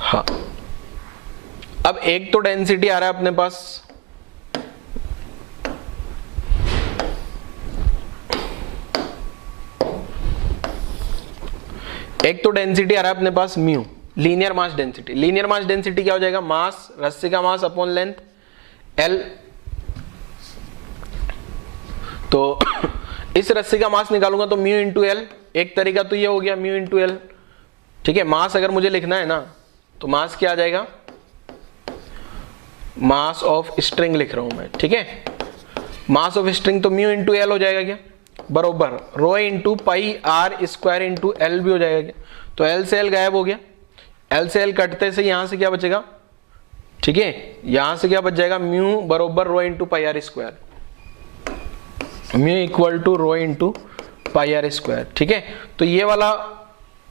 हाँ। अब एक तो डेंसिटी आ रहा है अपने पास, एक तो डेंसिटी आ रहा है अपने पास mu, linear mass density. Linear mass density क्या हो जाएगा? मास, रस्सी का मास अपॉन लेंथ L। तो इस रस्सी का मास निकालूंगा तो म्यू इंटू एल, एक तरीका तो ये हो गया म्यू इंटू एल। ठीक है, मास अगर मुझे लिखना है ना, तो मास क्या आ जाएगा? मास ऑफ स्ट्रिंग लिख रहा हूं मैं। ठीक है, मास ऑफ स्ट्रिंग तो म्यू इंटू एल हो जाएगा क्या? बरोबर rho into pi are square into L भी हो जाएगा क्या? तो एल से एल गायब हो गया, एल से एल कटते से यहां से क्या बचेगा? ठीक है, यहां से क्या बच जाएगा? म्यू बरोबर rho into pi are square, mu equal to rho into pi are square. ठीक है, तो ये वाला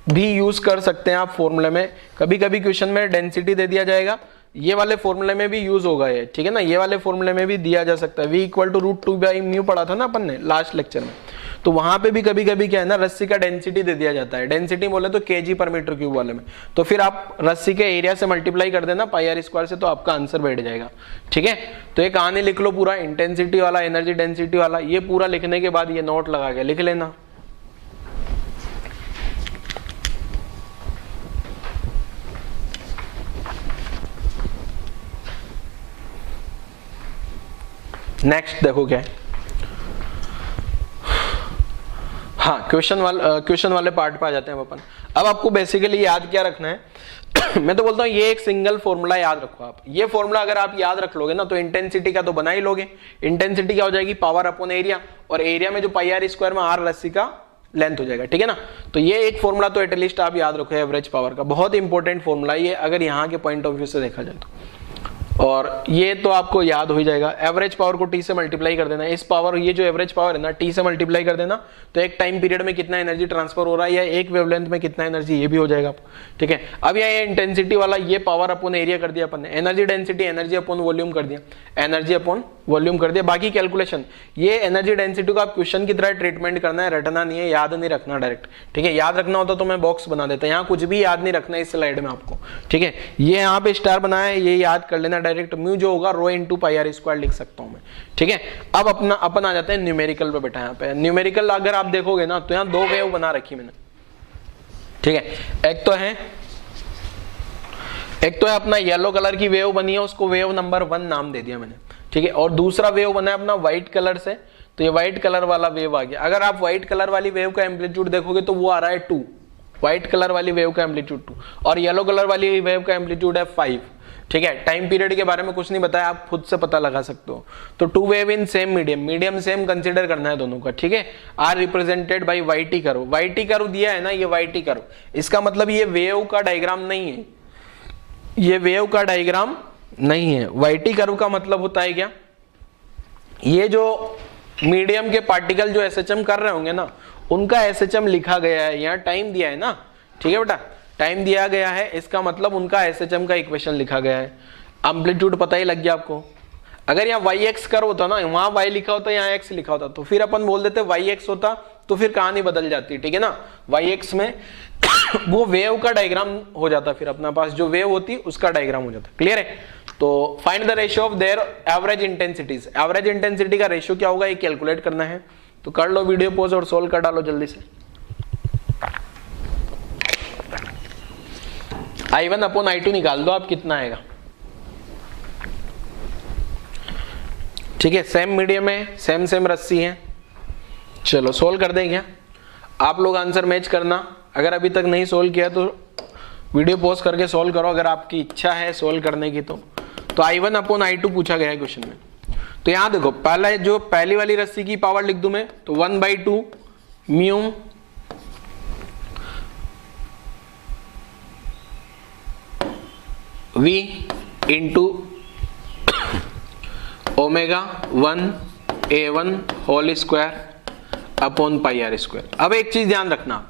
भी यूज कर सकते हैं आप फॉर्मूले में। कभी कभी क्वेश्चन में डेंसिटी दे दिया जाएगा, ये वाले फॉर्मूले में भी यूज होगा ये, ठीक है ना, ये वाले फॉर्मूले में भी दिया जा सकता है, v इक्वल टू √2/μ पढ़ा था ना अपन ने लास्ट लेक्चर में। तो वहां पे भी कभी कभी क्या है ना, रस्सी का डेंसिटी दे दिया जाता है, डेंसिटी बोले तो kg/m³ वाले में, तो फिर आप रस्सी के एरिया से मल्टीप्लाई कर देना πr² से, तो आपका आंसर बैठ जाएगा, ठीक है। तो ये कहानी लिख लो पूरा, इंटेंसिटी वाला, एनर्जी डेंसिटी वाला, ये पूरा लिखने के बाद ये नोट लगा के लिख लेना। नेक्स्ट देखो क्या है, हाँ क्वेश्चन वाले पार्ट पे आ जाते हैं अपन। अब आपको बेसिकली याद क्या रखना है मैं तो बोलता हूँ ये एक सिंगल फॉर्मूला याद रखो आप। ये फॉर्मूला अगर आप याद रख लोगे ना तो इंटेंसिटी का तो बना ही लोगे। इंटेंसिटी क्या हो जाएगी, पावर अपॉन एरिया, और एरिया में जो πr² में r रस्सी का लेंथ हो जाएगा, ठीक है ना। तो ये एक फॉर्मूला तो एटलीस्ट आप याद रखो, एवरेज पावर का, बहुत इंपॉर्टेंट फॉर्मूला ये अगर यहाँ के पॉइंट ऑफ व्यू से देखा जाए तो। और ये तो आपको याद हो ही जाएगा, एवरेज पावर को t से मल्टीप्लाई कर देना, इस पावर, ये जो एवरेज पावर है ना t से मल्टीप्लाई कर देना, तो एक टाइम पीरियड में कितना एनर्जी ट्रांसफर हो रहा है या एक वेवलेंथ में कितना एनर्जी, ये भी हो जाएगा, ठीक है। अब ये इंटेंसिटी वाला, ये पावर अपॉन एरिया कर दिया अपन ने, energy density energy upon volume कर दिया, एनर्जी अपॉन वॉल्यूम कर दिया। बाकी कैलकुलेशन ये एनर्जी डेंसिटी को आप क्वेश्चन की तरह ट्रीटमेंट करना है, रटना नहीं है, याद नहीं रखना डायरेक्ट, ठीक है। याद रखना होता तो मैं बॉक्स बना देता, यहाँ कुछ भी याद नहीं रखना है इस स्लाइड में आपको, ठीक है। ये यहाँ पे स्टार बनाया है, ये याद कर लेना डायरेक्ट, म्यू जो होगा ρ × πr² लिख सकता हूं मैं, ठीक है। अब अपन आ जाते हैं न्यूमेरिकल पे बेटा। यहाँ पे न्यूमेरिकल अगर आप देखोगे ना तो यहाँ दो वेव बना रखी मैंने, ठीक है। एक तो है अपना येलो कलर की वेव बनी है, उसको वेव नंबर 1 नाम दे दिया मैंने, ठीक है। और दूसरा वेव बना है अपना व्हाइट कलर से, तो ये व्हाइट कलर वाला वेव आ गया। अगर आप व्हाइट कलर वाली वेव का एम्पलीट्यूड देखोगे तो वो आ रहा है 2, व्हाइट कलर वाली वेव का एम्पलीट्यूड 2, और येलो कलर वाली वेव का एम्पलीट्यूड है 5, ठीक है। टाइम पीरियड के बारे में कुछ नहीं बताया, आप खुद से पता लगा सकते हो। तो 2 wave in same medium, medium same consider करना है दोनों का, ठीक है। Are represented by YT curve, YT curve दिया है ना, ये वाईटी कर्व, इसका मतलब ये वेव का डायग्राम नहीं है, ये वेव का डायग्राम नहीं है। वाईटी कर्व का मतलब होता है क्या, ये जो मीडियम के पार्टिकल जो एसएचएम कर रहे होंगे ना, उनका एसएचएम लिखा गया है, यहाँ टाइम दिया है ना, ठीक है बेटा, टाइम दिया गया है, इसका मतलब उनका एसएचएम का इक्वेशन लिखा गया है। एम्पलीट्यूड पता ही लग गया आपको। अगर यहाँ वाई एक्स कर्व होता ना, वहां वाई लिखा होता, यहाँ एक्स लिखा होता, तो फिर अपन बोल देते वाई एक्स होता, तो फिर कहानी बदल जाती, ठीक है ना। वाई एक्स में वो वेव का डायग्राम हो जाता, फिर अपना पास जो वेव होती उसका डायग्राम हो जाता, क्लियर है। तो find the ratio of their average intensities, average intensity का रेशियो क्या होगा ये कैलकुलेट करना है। तो कर लो वीडियो पॉज और सोल्व कर डालो जल्दी से। I1 अपॉन I2 निकाल दो आप, कितना आएगा, ठीक है। सेम मीडियम है, सेम रस्सी है, चलो सोल्व कर दें क्या। आप लोग आंसर मैच करना, अगर अभी तक नहीं सोल्व किया तो वीडियो पॉज करके सोल्व करो, अगर आपकी इच्छा है सोल्व करने की तो I1 अपॉन I2 पूछा गया है क्वेश्चन में। तो यहाँ देखो, पहला जो पहली वाली रस्सी की पावर लिख दूं मैं, तो 1/2 mu v into ω1 A1 whole square upon πr²। अब एक चीज ध्यान रखना,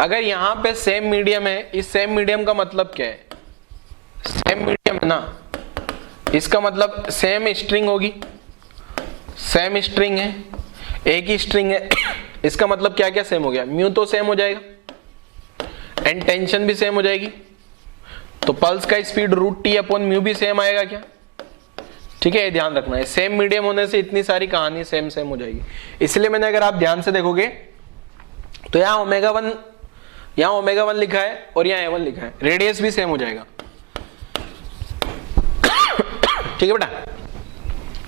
अगर यहां पे सेम मीडियम है, इस सेम मीडियम का मतलब क्या है, सेम मीडियम है ना, इसका मतलब सेम स्ट्रिंग होगी, सेम स्ट्रिंग है, एक ही स्ट्रिंग है, इसका मतलब क्या क्या सेम हो गया, म्यू तो सेम हो जाएगा एंड टेंशन भी सेम हो जाएगी, तो पल्स का स्पीड √t अपॉन म्यू भी सेम आएगा क्या, ठीक है। ये ध्यान रखना है, सेम मीडियम होने से इतनी सारी कहानी सेम हो जाएगी। इसलिए मैंने, अगर आप ध्यान से देखोगे तो यहाँ ω1 लिखा है और यहाँ A1 लिखा है, रेडियस भी सेम हो जाएगा, ठीक है बेटा।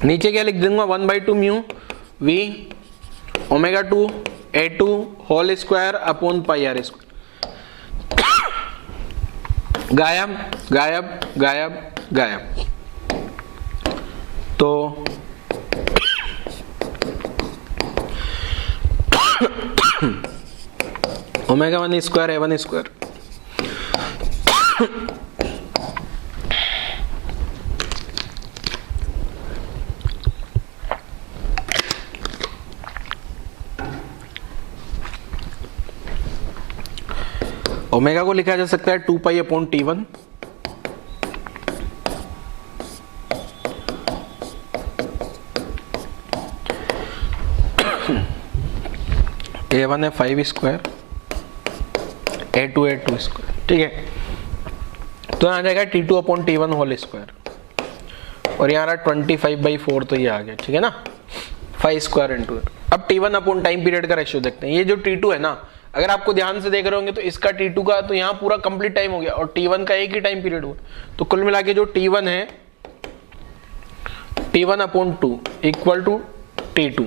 नीचे क्या लिख दूंगा, 1/2 mu v ω2 A2 whole square upon πr²। गायब गायब गायब गायब, तो ω1 स्क्वायर A1 स्क्वायर, ओमेगा को लिखा जा सकता है 2π/T1 A1 है 5 स्क्वायर, A2 है 2 स्क्वायर, ठीक है। तो यहाँ आ जाएगा T2 upon T1 whole square, और यहाँ रहा 25/4, तो ये आ गया, ठीक है ना, 5 स्क्वायर इंटू। अब T1 अपॉन टाइम पीरियड का रेशियो देखते हैं। ये जो T2 है ना, अगर आपको ध्यान से देख रहे होंगे तो इसका T2 का तो यहाँ पूरा कंप्लीट टाइम हो गया, और T1 का एक ही टाइम पीरियड हुआ, तो कुल मिला के जो T1 है, T1 upon 2 equal to T2।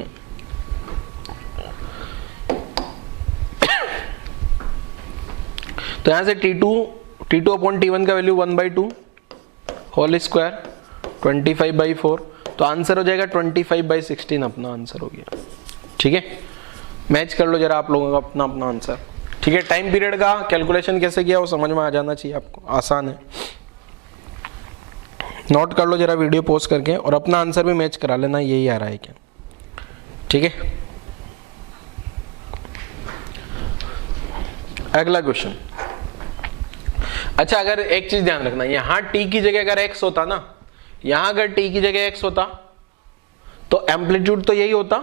तो यहां से T2 अपॉन T1 का वैल्यू 1/2 होल स्क्वायर 25/4, तो आंसर हो जाएगा 25/16, अपना आंसर हो गया, ठीक है। मैच कर लो जरा आप लोगों का अपना अपना आंसर, ठीक है। टाइम पीरियड का कैलकुलेशन कैसे किया वो समझ में आ जाना चाहिए आपको, आसान है। नोट कर लो जरा वीडियो पॉज करके, और अपना आंसर भी मैच करा लेना, यही आ रहा है क्या, ठीक है। अगला क्वेश्चन। अच्छा, अगर एक चीज ध्यान रखना, यहां t की जगह अगर x होता ना, यहां अगर t की जगह x होता तो एम्पलीट्यूड तो यही होता,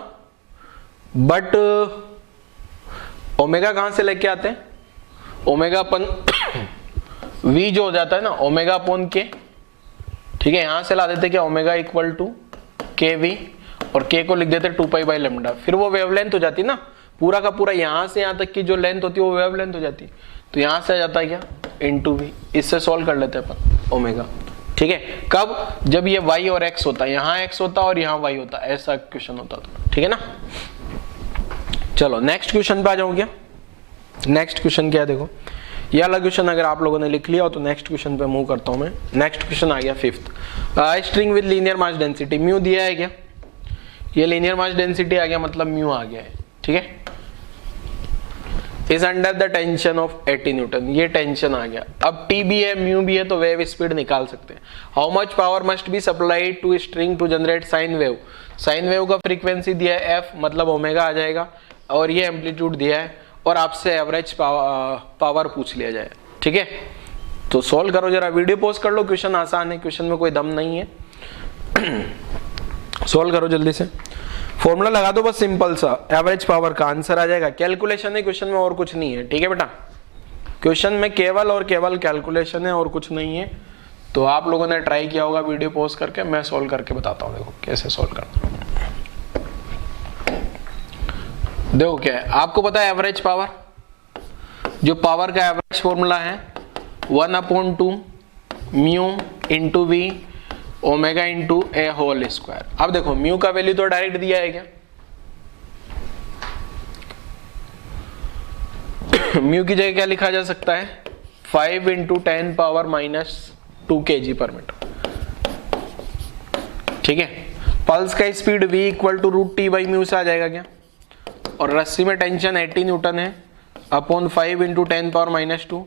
बट ओमेगा कहां से लेके आते हैं, ओमेगा अपन v जो हो जाता है ना, ओमेगा अपॉन k, ठीक है। यहां से ला देते क्या, ओमेगा इक्वल टू kv, और k को लिख देते 2π/λ, फिर वो वेवलेंथ हो जाती ना, पूरा का पूरा यहां से यहां तक की जो लेंथ होती है वो वेवलेंथ हो जाती, तो यहां से आ जाता है क्या, इनटू v। इससे सॉल्व कर लेते हैं अपन ओमेगा, ठीक है। कब, जब ये y और x होता, यहाँ x होता और यहाँ y होता, ऐसा क्वेश्चन होता तो, ठीक है ना। चलो नेक्स्ट क्वेश्चन पे आ जाऊं क्या। नेक्स्ट क्वेश्चन क्या है, देखो ये वाला क्वेश्चन अगर आप लोगों ने लिख लिया हो तो नेक्स्ट क्वेश्चन पे मूव करता हूं मैं। नेक्स्ट क्वेश्चन आ गया 5th। String with linear mass density, mu दिया है क्या, ये लीनियर मास डेंसिटी आ गया, मतलब म्यू आ गया है, ठीक है। Is under the tension of 80 Newton, ये टेंशन आ गया। अब टी भी है म्यू भी है, तो वेव स्पीड निकाल सकते हैं। How much power must be supplied to string to generate sine wave, sine wave का फ्रीक्वेंसी दिया है f, मतलब ओमेगा आ जाएगा, और ये एम्पलीट्यूड दिया है, और आपसे एवरेज पावर पूछ लिया जाए, ठीक है। तो सॉल्व करो जरा, वीडियो पॉज कर लो, क्वेश्चन आसान है, क्वेश्चन में कोई दम नहीं है। सॉल्व करो जल्दी से, फॉर्मूला लगा दो बस सिंपल सा, एवरेज पावर का आंसर आ जाएगा। कैलकुलेशन है क्वेश्चन में, और कुछ नहीं है, ठीक है बेटा। क्वेश्चन में केवल और केवल कैलकुलेशन है, और कुछ नहीं है। तो आप लोगों ने ट्राई किया होगा वीडियो पॉज करके, मैं सॉल्व करके बताता हूँ, देखो कैसे सॉल्व करना। देखो क्या है, आपको पता है एवरेज पावर, जो पावर का एवरेज फॉर्मूला है 1/2 mu into v omega into ए होल स्क्वायर। अब देखो म्यू का वैल्यू तो डायरेक्ट दिया है क्या, म्यू की जगह क्या लिखा जा सकता है, 5 × 10⁻⁻² kg/मीटर, ठीक है। पल्स का speed v equal to √t/μ से आ जाएगा क्या, और रस्सी में टेंशन 80 न्यूटन है, अपॉन 5 × 10⁻²,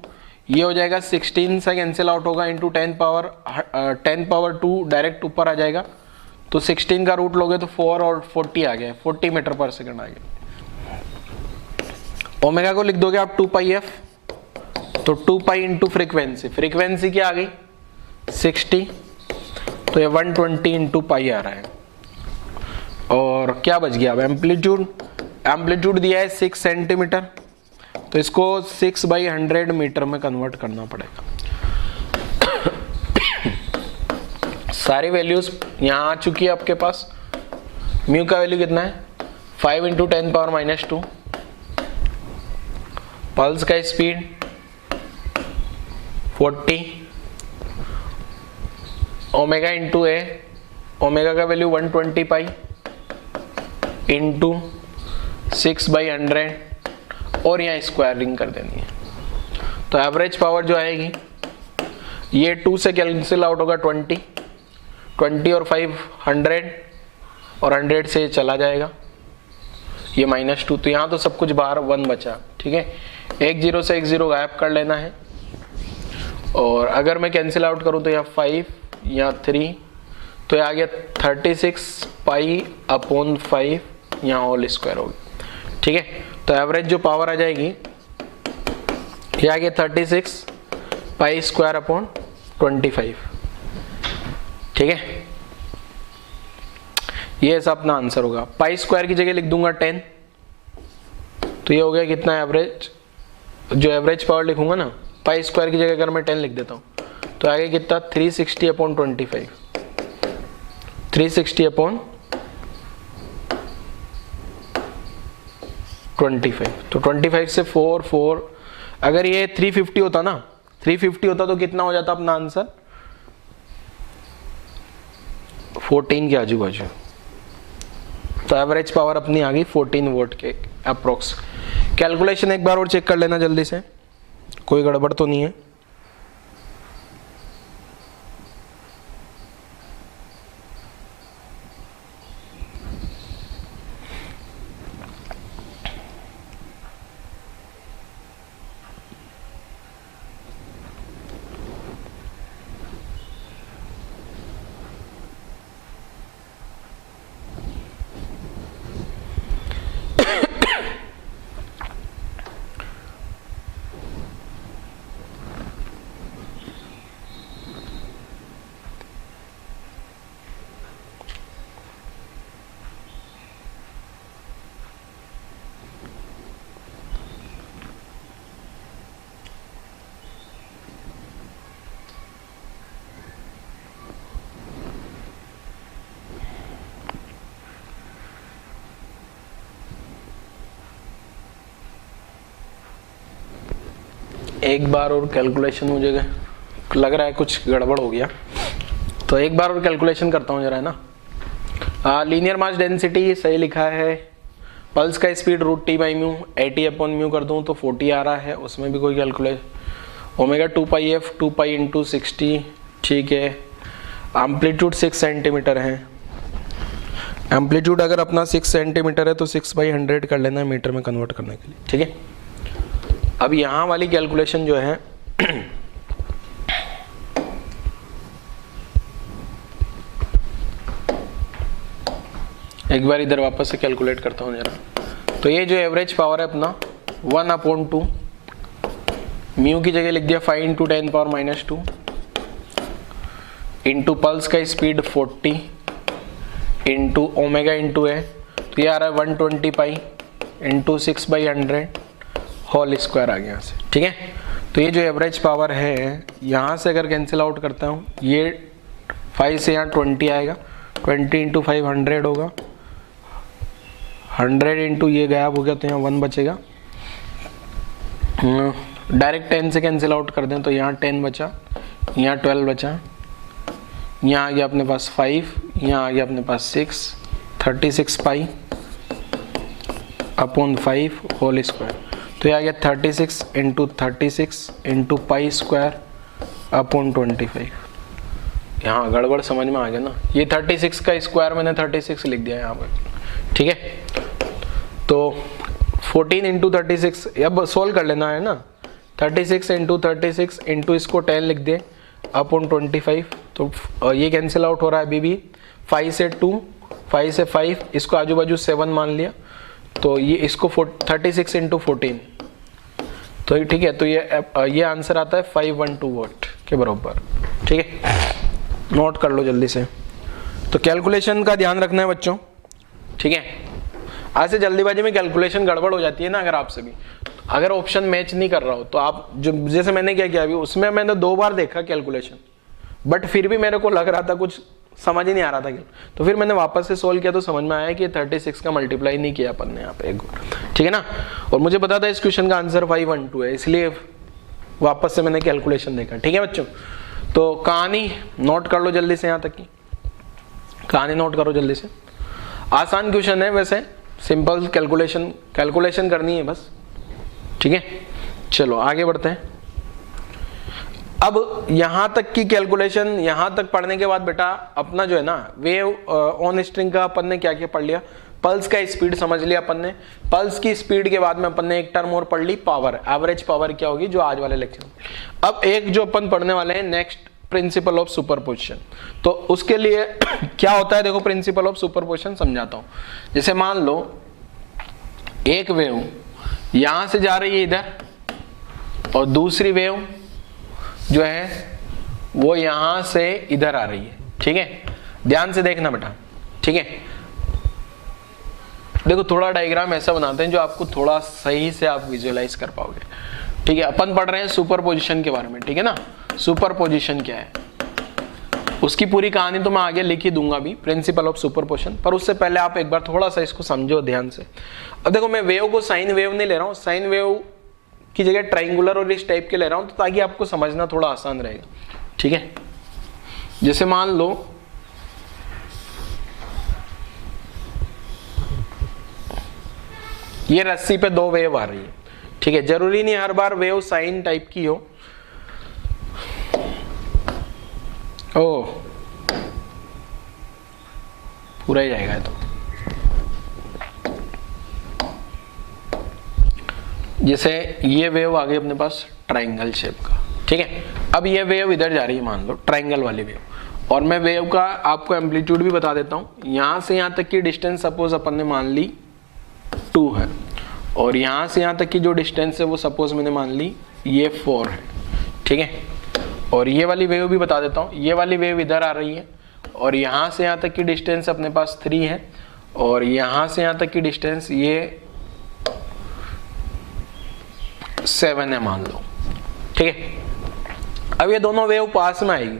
ये हो जाएगा 16 से कैंसिल आउट होगा, इंटू 10⁻2 डायरेक्ट ऊपर आ जाएगा, तो 16 का रूट लोगे तो 4 और 40 आ गया, 40 मीटर/सेकंड आ गया। ओमेगा को लिख दोगे आप 2πf, तो 2π इंटू फ्रीक्वेंसी, फ्रीक्वेंसी क्या आ गई 60, तो ये 120 इंटू पाई आ रहा है। और क्या बच गया अब, एम्पलीट्यूड, एम्पलीट्यूड दिया है 6 सेंटीमीटर, तो इसको 6/100 मीटर में कन्वर्ट करना पड़ेगा। सारी वैल्यूज यहाँ आ चुकी है आपके पास। म्यू का वैल्यू कितना है 5 × 10⁻², पल्स का स्पीड 40, ओमेगा इंटू ए, ओमेगा का वैल्यू 120 पाई इंटू 6/100, और यहाँ स्क्वायरिंग कर देनी है। तो एवरेज पावर जो आएगी, ये 2 से कैंसिल आउट होगा 20 और 5 100, और 100 से चला जाएगा, ये -2, तो यहाँ तो सब कुछ बाहर 1 बचा, ठीक है। एक 0 से एक 0 गायब कर लेना है, और अगर मैं कैंसिल आउट करूँ तो यहाँ 5 यहाँ 3, तो ये आ गया 36π/5, यहाँ होल स्क्वायर होगी, ठीक है। तो एवरेज जो पावर आ जाएगी ये आ गया 36π²/25, ठीक है। ये ऐसा अपना आंसर होगा। π² की जगह लिख दूंगा 10, तो ये हो गया कितना एवरेज, जो एवरेज पावर लिखूंगा ना पाई स्क्वायर की जगह अगर मैं 10 लिख देता हूँ तो आगे कितना 360/25, 360/25, तो 25 से 4 अगर ये 350 होता ना, 350 होता तो कितना हो जाता अपना आंसर 14 के आजू बाजू। तो एवरेज पावर अपनी आ गई 14 वोल्ट के अप्रोक्स। कैलकुलेशन एक बार और चेक कर लेना जल्दी से, कोई गड़बड़ तो नहीं है। एक बार और कैलकुलेशन, मुझे लग रहा है कुछ गड़बड़ हो गया, तो एक बार और कैलकुलेशन करता हूँ जरा, है ना। लीनियर मास डेंसिटी सही लिखा है, पल्स का स्पीड √T/μ 80/μ कर दूँ तो 40 आ रहा है, उसमें भी कोई कैलकुलेशन। ओमेगा 2πf 2π × 60, ठीक है। एम्पलीट्यूड 6 सेंटीमीटर है, एम्पलीट्यूड अगर अपना 6 सेंटीमीटर है तो 6/100 कर लेना है मीटर में कन्वर्ट करने के लिए, ठीक है। अब यहाँ वाली कैलकुलेशन जो है एक बार इधर वापस से कैलकुलेट करता हूँ जरा। तो ये जो एवरेज पावर है अपना 1/2 म्यू की जगह लिख दिया 5 × 10⁻⁻2 इंटू पल्स का स्पीड 40 इंटू ओमेगा इंटू है, तो ये आ रहा है 120π इंटू 6/100 होल स्क्वायर आ गया यहाँ से, ठीक है। तो ये जो एवरेज पावर है यहाँ से अगर कैंसिल आउट करता हूँ, ये 5 से यहाँ 20 आएगा, 20 × 5 100 होगा, 100 इंटू ये गायब हो गया तो यहाँ 1 बचेगा। डायरेक्ट 10 से कैंसिल आउट कर दें तो यहाँ 10 बचा, यहाँ 12 बचा, यहाँ आ गया अपने पास 5, यहाँ आ गया अपने पास 6, 36π/5 होल स्क्वायर, तो ये आ गया 36 × 36 × π²/25। यहाँ गड़बड़ समझ में आ गया ना, ये 36 का स्क्वायर मैंने 36 लिख दिया यहाँ पर, ठीक है। तो 14 × 36 अब सोल्व कर लेना है ना, 36 × 36 इंटू इसको 10 लिख दे /25, तो ये कैंसिल आउट हो रहा है अभी भी, 5 से 2, 5 से 5, इसको आजू बाजू 7 मान लिया, तो ये इसको 36 × 14, तो ठीक है। तो ये आंसर आता है 512 वोल्ट के बराबर, ठीक है। नोट कर लो जल्दी से। तो कैलकुलेशन का ध्यान रखना है बच्चों, ठीक है। आज से जल्दीबाजी में कैलकुलेशन गड़बड़ हो जाती है ना, अगर आपसे भी, अगर ऑप्शन मैच नहीं कर रहा हो तो आप जो, जैसे मैंने क्या किया अभी, उसमें मैंने 2 बार देखा कैलकुलेशन, बट फिर भी मेरे को लग रहा था कुछ समझ ही नहीं आ रहा था, तो फिर मैंने वापस से सोल्व किया तो समझ में आया कि 36 का मल्टीप्लाई नहीं किया अपन ने यहाँ पे एक बार, ठीक है ना। और मुझे पता था इस क्वेश्चन का आंसर 512 है, इसलिए वापस से मैंने कैलकुलेशन देखा, ठीक है बच्चों। तो कहानी नोट कर लो जल्दी से, यहाँ तक की कहानी नोट करो जल्दी से। आसान क्वेश्चन है वैसे, सिंपल कैलकुलेशन करनी है बस, ठीक है। चलो आगे बढ़ते हैं। अब यहां तक की कैलकुलेशन, यहां तक पढ़ने के बाद बेटा अपना जो है ना वेव ऑन स्ट्रिंग का अपन ने क्या क्या पढ़ लिया, पल्स का स्पीड समझ लिया अपन ने, पल्स की स्पीड के बाद में अपन ने एक टर्म और पढ़ ली पावर, एवरेज पावर क्या होगी, जो आज वाले लेक्चर में। अब एक जो अपन पढ़ने वाले हैं नेक्स्ट, प्रिंसिपल ऑफ सुपरपोजिशन। तो उसके लिए क्या होता है देखो, प्रिंसिपल ऑफ सुपरपोजिशन समझाता हूं। जैसे मान लो एक वेव यहां से जा रही है इधर, और दूसरी वेव जो है वो यहां से इधर आ रही है, ठीक है। ध्यान से देखना बेटा, ठीक है। देखो थोड़ा डायग्राम ऐसा बनाते हैं जो आपको थोड़ा सही से आप विजुअलाइज कर पाओगे। ठीक है, अपन पढ़ रहे हैं सुपरपोजिशन के बारे में, ठीक है ना। सुपरपोजिशन क्या है उसकी पूरी कहानी तो मैं आगे लिख ही दूंगा भी, प्रिंसिपल ऑफ सुपरपोजिशन, पर उससे पहले आप एक बार थोड़ा सा इसको समझो ध्यान से। अब देखो मैं वेव को साइन वेव नहीं ले रहा हूँ, साइन वेव की जगह ट्राइंगुलर और इस टाइप के ले रहा हूँ, तो ताकि आपको समझना थोड़ा आसान रहेगा। ठीक है, जैसे मान लो ये रस्सी पे दो वेव आ रही है। ठीक है, जरूरी नहीं हर बार वेव साइन टाइप की हो। ओ पूरा ही जाएगा तो। जैसे ये वेव आ गई अपने पास ट्राइंगल शेप का। ठीक है, अब ये वेव इधर जा रही है, मान लो ट्राइंगल वाली वेव, और मैं वेव का आपको एम्पलीट्यूड भी बता देता हूं। यहां से यहां तक की डिस्टेंस सपोज अपन ने मान ली 2 है, और यहां से यहां तक की जो डिस्टेंस है वो सपोज मैंने मान ली ये 4 है। ठीक है, और ये वाली वेव भी बता देता हूं, ये वाली वेव इधर आ रही है, और यहां से यहां तक की डिस्टेंस अपने पास 3 है, और यहां से यहां तक की डिस्टेंस ये 7 है मान लो। ठीक है, अब ये दोनों वेव पास में आएगी,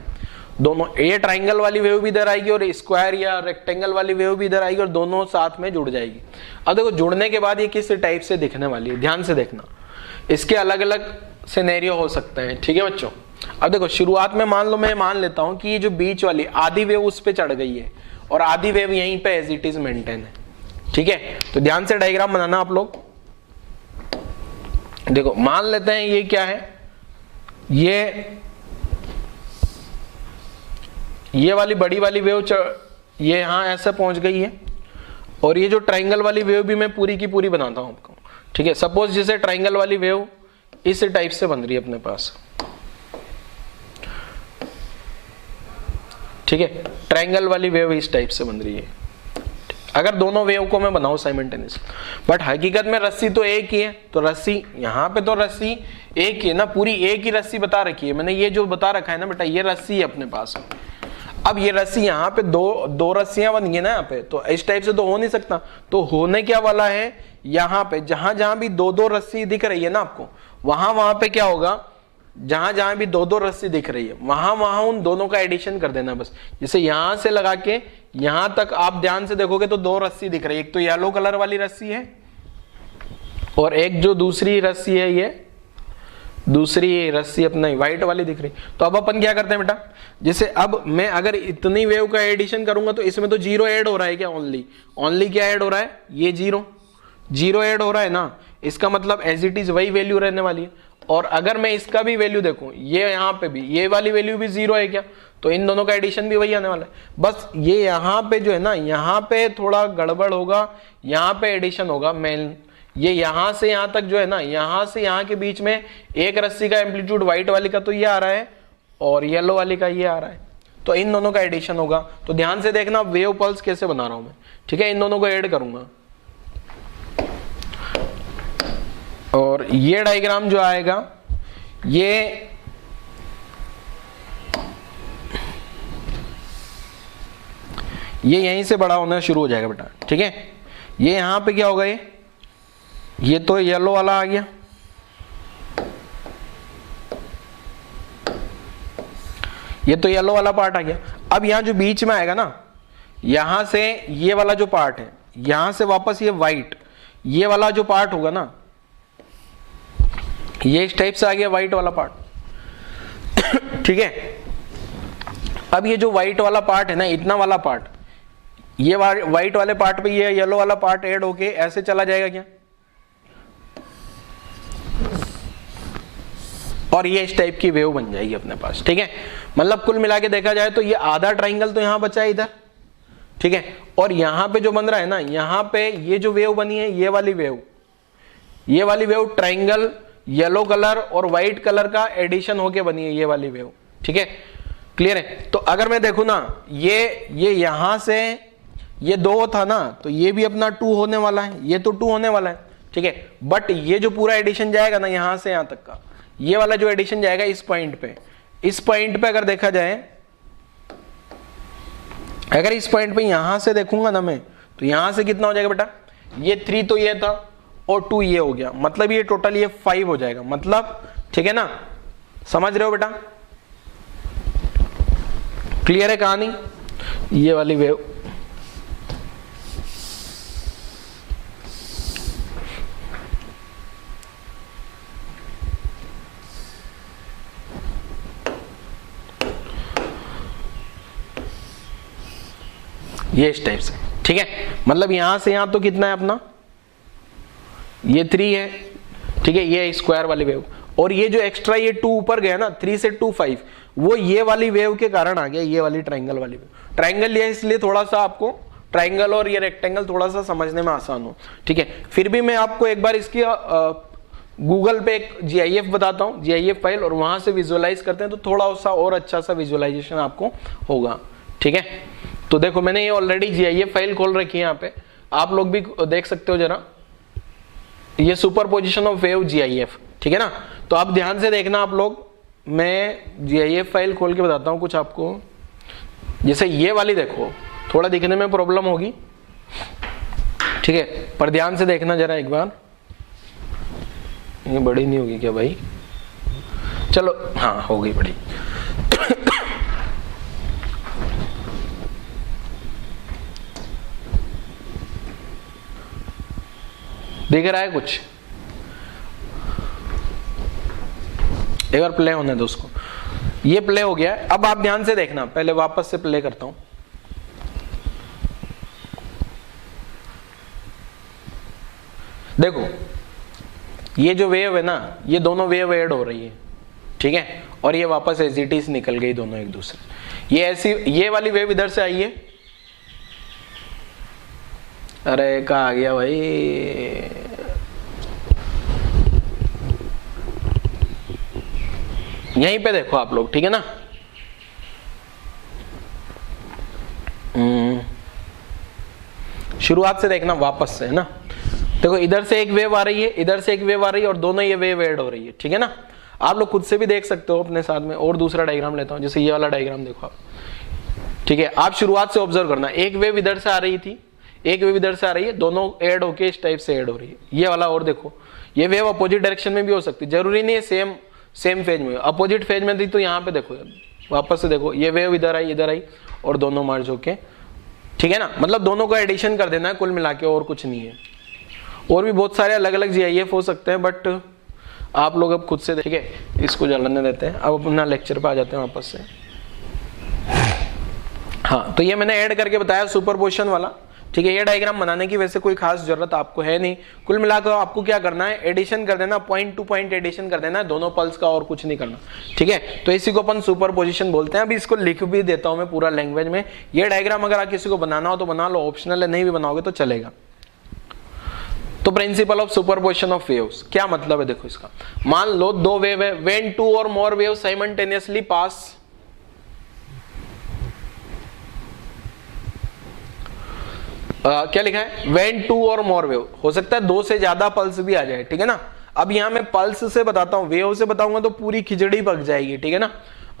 दोनों, ये ट्राइंगल वाली वेव भी इधर आएगी और स्क्वायर या रेक्टेंगल वाली वेव भी इधर आएगी, और दोनों साथ में जुड़ जाएगी। अब देखो जुड़ने के बाद ये किस टाइप से दिखने वाली है, ध्यान से देखना, इसके अलग अलग सिनेरियो हो सकते हैं। ठीक है बच्चों, अब देखो शुरुआत में मान लो मैं मान लेता हूं कि ये जो बीच वाली आधी वेव उस पे चढ़ गई है, और आधी वेव यहीं पे एज इट इज मेंटेन है। ठीक है, तो ध्यान से डायग्राम बनाना आप लोग। देखो मान लेते हैं ये क्या है, ये वाली बड़ी वाली वेव ये यहां ऐसे पहुंच गई है, और ये जो ट्राइंगल वाली वेव भी मैं पूरी की पूरी बनाता हूं आपको। ठीक है, सपोज जैसे ट्राइंगल वाली वेव इस टाइप से बन रही है अपने पास। ठीक है, ट्राइंगल वाली वेव इस टाइप से बन रही है, अगर दोनों वेव को मैं बनाऊं साइमल्टेनियसली, बट हकीकत में रस्सी तो एक ही है, तो रस्सी यहाँ पे तो रस्सी एक ही है ना, पूरी एक ही रस्सी बता रखी है मैंने, ये जो बता रखा है ना बेटा ये रस्सी है अपने पास। अब ये रस्सी यहाँ पे दो रस्सियां बन गई ना यहाँ पे, तो इस टाइप से तो हो नहीं सकता, तो होने क्या वाला है, यहाँ पे जहां जहां भी दो रस्सी दिख रही है ना आपको, वहां पे क्या होगा, जहां जहां भी दो रस्सी दिख रही है वहां उन दोनों का एडिशन कर देना बस। जैसे यहां से लगा के यहां तक आप ध्यान से देखोगे तो 2 रस्सी दिख रही है, एक तो येलो कलर वाली रस्सी है, और एक जो दूसरी रस्सी है ये दूसरी रस्सी अपना व्हाइट वाली दिख रही। तो अब अपन क्या करते हैं बेटा, जैसे अब मैं अगर इतनी वेव का एडिशन करूंगा तो इसमें तो 0 ऐड हो रहा है क्या, ओनली क्या ऐड हो रहा है, ये 0 ऐड हो रहा है ना, इसका मतलब एज इट इज वही वैल्यू रहने वाली है। और अगर मैं इसका भी वैल्यू देखूं, ये यहाँ पे भी ये वाली वैल्यू भी 0 है क्या, तो इन दोनों का एडिशन भी वही आने वाला है। बस ये यहाँ पे जो है ना, यहाँ पे थोड़ा गड़बड़ होगा, यहाँ पे एडिशन होगा मेन, ये यहाँ से यहाँ तक जो है ना, यहाँ से यहाँ के बीच में एक रस्सी का एम्पलीट्यूड व्हाइट वाली का तो ये आ रहा है, और येलो वाली का ये आ रहा है, तो इन दोनों का एडिशन होगा। तो ध्यान से देखना वेव पल्स कैसे बना रहा हूं मैं। ठीक है, इन दोनों को ऐड करूंगा, और ये डायग्राम जो आएगा ये यहीं से बड़ा होना शुरू हो जाएगा बेटा। ठीक है, ये यहां पे क्या होगा, ये तो येलो वाला आ गया, ये तो येलो वाला पार्ट आ गया। अब यहां जो बीच में आएगा ना, यहां से ये वाला जो पार्ट है, यहां से वापस ये व्हाइट, ये वाला जो पार्ट होगा ना, ये इस टाइप से आ गया व्हाइट वाला पार्ट। ठीक है, अब ये जो व्हाइट वाला पार्ट है ना, इतना वाला पार्ट, ये व्हाइट वाले पार्ट पे ये येलो वाला पार्ट ऐड होके ऐसे चला जाएगा क्या, और ये इस टाइप की वेव बन जाएगी अपने पास। ठीक है, मतलब कुल मिला के देखा जाए तो ये आधा ट्राइंगल तो यहां बचा है इधर। ठीक है, और यहां पे जो बन रहा है ना, यहां पे ये जो वेव बनी है, ये वाली वेव ट्राइंगल येलो कलर और व्हाइट कलर का एडिशन होके बनी है ये वाली वेव। ठीक है, क्लियर है। तो अगर मैं देखूं ना, ये यहां से ये 2 था ना, तो ये भी अपना 2 होने वाला है, ये तो 2 होने वाला है। ठीक है, बट ये जो पूरा एडिशन जाएगा ना यहां से यहां तक का, ये वाला जो एडिशन जाएगा इस पॉइंट पे अगर देखा जाए, अगर इस पॉइंट पे यहां से देखूंगा ना मैं, तो यहां से कितना हो जाएगा बेटा, ये 3 तो ये था और 2 ये हो गया, मतलब ये टोटल ये 5 हो जाएगा, मतलब ठीक है ना, समझ रहे हो बेटा? क्लियर है कहानी? ये वाली वेव ये इस टाइप से, ठीक है, मतलब यहां से यहां तो कितना है अपना, ये 3 है, ठीक है, ये स्क्वायर वाली वेव, और ये जो एक्स्ट्रा ये 2 ऊपर गया ना, 3 से 2 5, वो ये वाली वेव के कारण आ गया, ये वाली ट्राइंगल वाली वेव। ट्राइंगल लिया इसलिए थोड़ा सा आपको ट्राइंगल और ये रेक्टेंगल थोड़ा सा समझने में आसान हो, ठीक है। फिर भी मैं आपको एक बार इसकी गूगल पे एक GIF बताता हूँ, GIF फाइल, और वहां से विजुअलाइज करते हैं तो थोड़ा सा और अच्छा सा विजुअलाइजेशन आपको होगा, ठीक है। तो देखो मैंने ये ऑलरेडी GIF फाइल खोल रखी है यहाँ पे, आप लोग भी देख सकते हो जरा, ये सुपरपोजिशन ऑफ वेव GIF, ठीक है ना। तो आप ध्यान से देखना आप लोग, मैं GIF फाइल खोल के बताता हूँ कुछ आपको। जैसे ये वाली देखो, थोड़ा दिखने में प्रॉब्लम होगी, ठीक है, पर ध्यान से देखना जरा एक बार। ये बड़ी नहीं होगी क्या भाई? चलो हाँ हो गई बड़ी। दिख रहा है कुछ? एक बार प्ले होने दो उसको। ये प्ले हो गया है, अब आप ध्यान से देखना, पहले वापस से प्ले करता हूं। देखो ये जो वेव है ना, ये दोनों वेव ऐड हो रही है, ठीक है, और ये वापस एज इट इज निकल गई दोनों एक दूसरे। ये ऐसी, ये वाली वेव इधर से आई है, अरे कहाँ आ गया भाई, यहीं पे देखो आप लोग, ठीक है ना। शुरुआत से देखना वापस से, है ना। देखो इधर से एक वेव आ रही है, इधर से एक वेव आ रही है, और दोनों ये वेव ऐड हो रही है, ठीक है ना। आप लोग खुद से भी देख सकते हो अपने साथ में। और दूसरा डायग्राम लेता हूं, जैसे ये वाला डायग्राम देखो आप, ठीक है। आप शुरुआत से ऑब्जर्व करना, एक वेव इधर से आ रही थी, एक वेव इधर से आ रही है, दोनों ऐड होके इस टाइप से ऐड हो रही है। ये वाला और देखो, ये वेव अपोजिट डायरेक्शन में भी हो सकती है, जरूरी नहीं है सेम फेज में। अपोजिट फेज में थी तो यहाँ पे देखो, वापस से देखो, ये वेव इधर आई और दोनों मर्ज होके, ठीक है ना। मतलब दोनों का एडिशन कर देना है कुल मिला के, और कुछ नहीं है। और भी बहुत सारे अलग अलग GIF हो सकते हैं, बट आप लोग अब खुद से, ठीक है, इसको जलाने देते हैं। अब अपना लेक्चर पे आ जाते हैं वापस से। हाँ, तो ये मैंने ऐड करके बताया सुपरपोजिशन वाला, ठीक है। ये डायग्राम बनाने की वैसे कोई खास जरूरत आपको है नहीं। कुल मिलाकर आपको क्या करना है, एडिशन कर देना, पॉइंट टू पॉइंट एडिशन कर देना है दोनों पल्स का, और कुछ नहीं करना, ठीक है। तो इसी को अपन सुपरपोजिशन बोलते हैं। अभी इसको लिख भी देता हूं मैं पूरा लैंग्वेज में। ये डायग्राम अगर आप किसी को बनाना हो तो बना लो, ऑप्शनल है, नहीं भी बनाओगे तो चलेगा। तो principle of superposition of waves क्या मतलब है, देखो इसका। मान लो दो वेव है, व्हेन टू और मोर वेव साइमल्टेनियसली पास, क्या लिखा है, व्हेन टू और मोर वेव, हो सकता है 2 से ज्यादा पल्स भी आ जाए, ठीक है ना। अब यहां मैं पल्स से बताता हूं, वेव से बताऊंगा तो पूरी खिचड़ी पक जाएगी, ठीक है ना।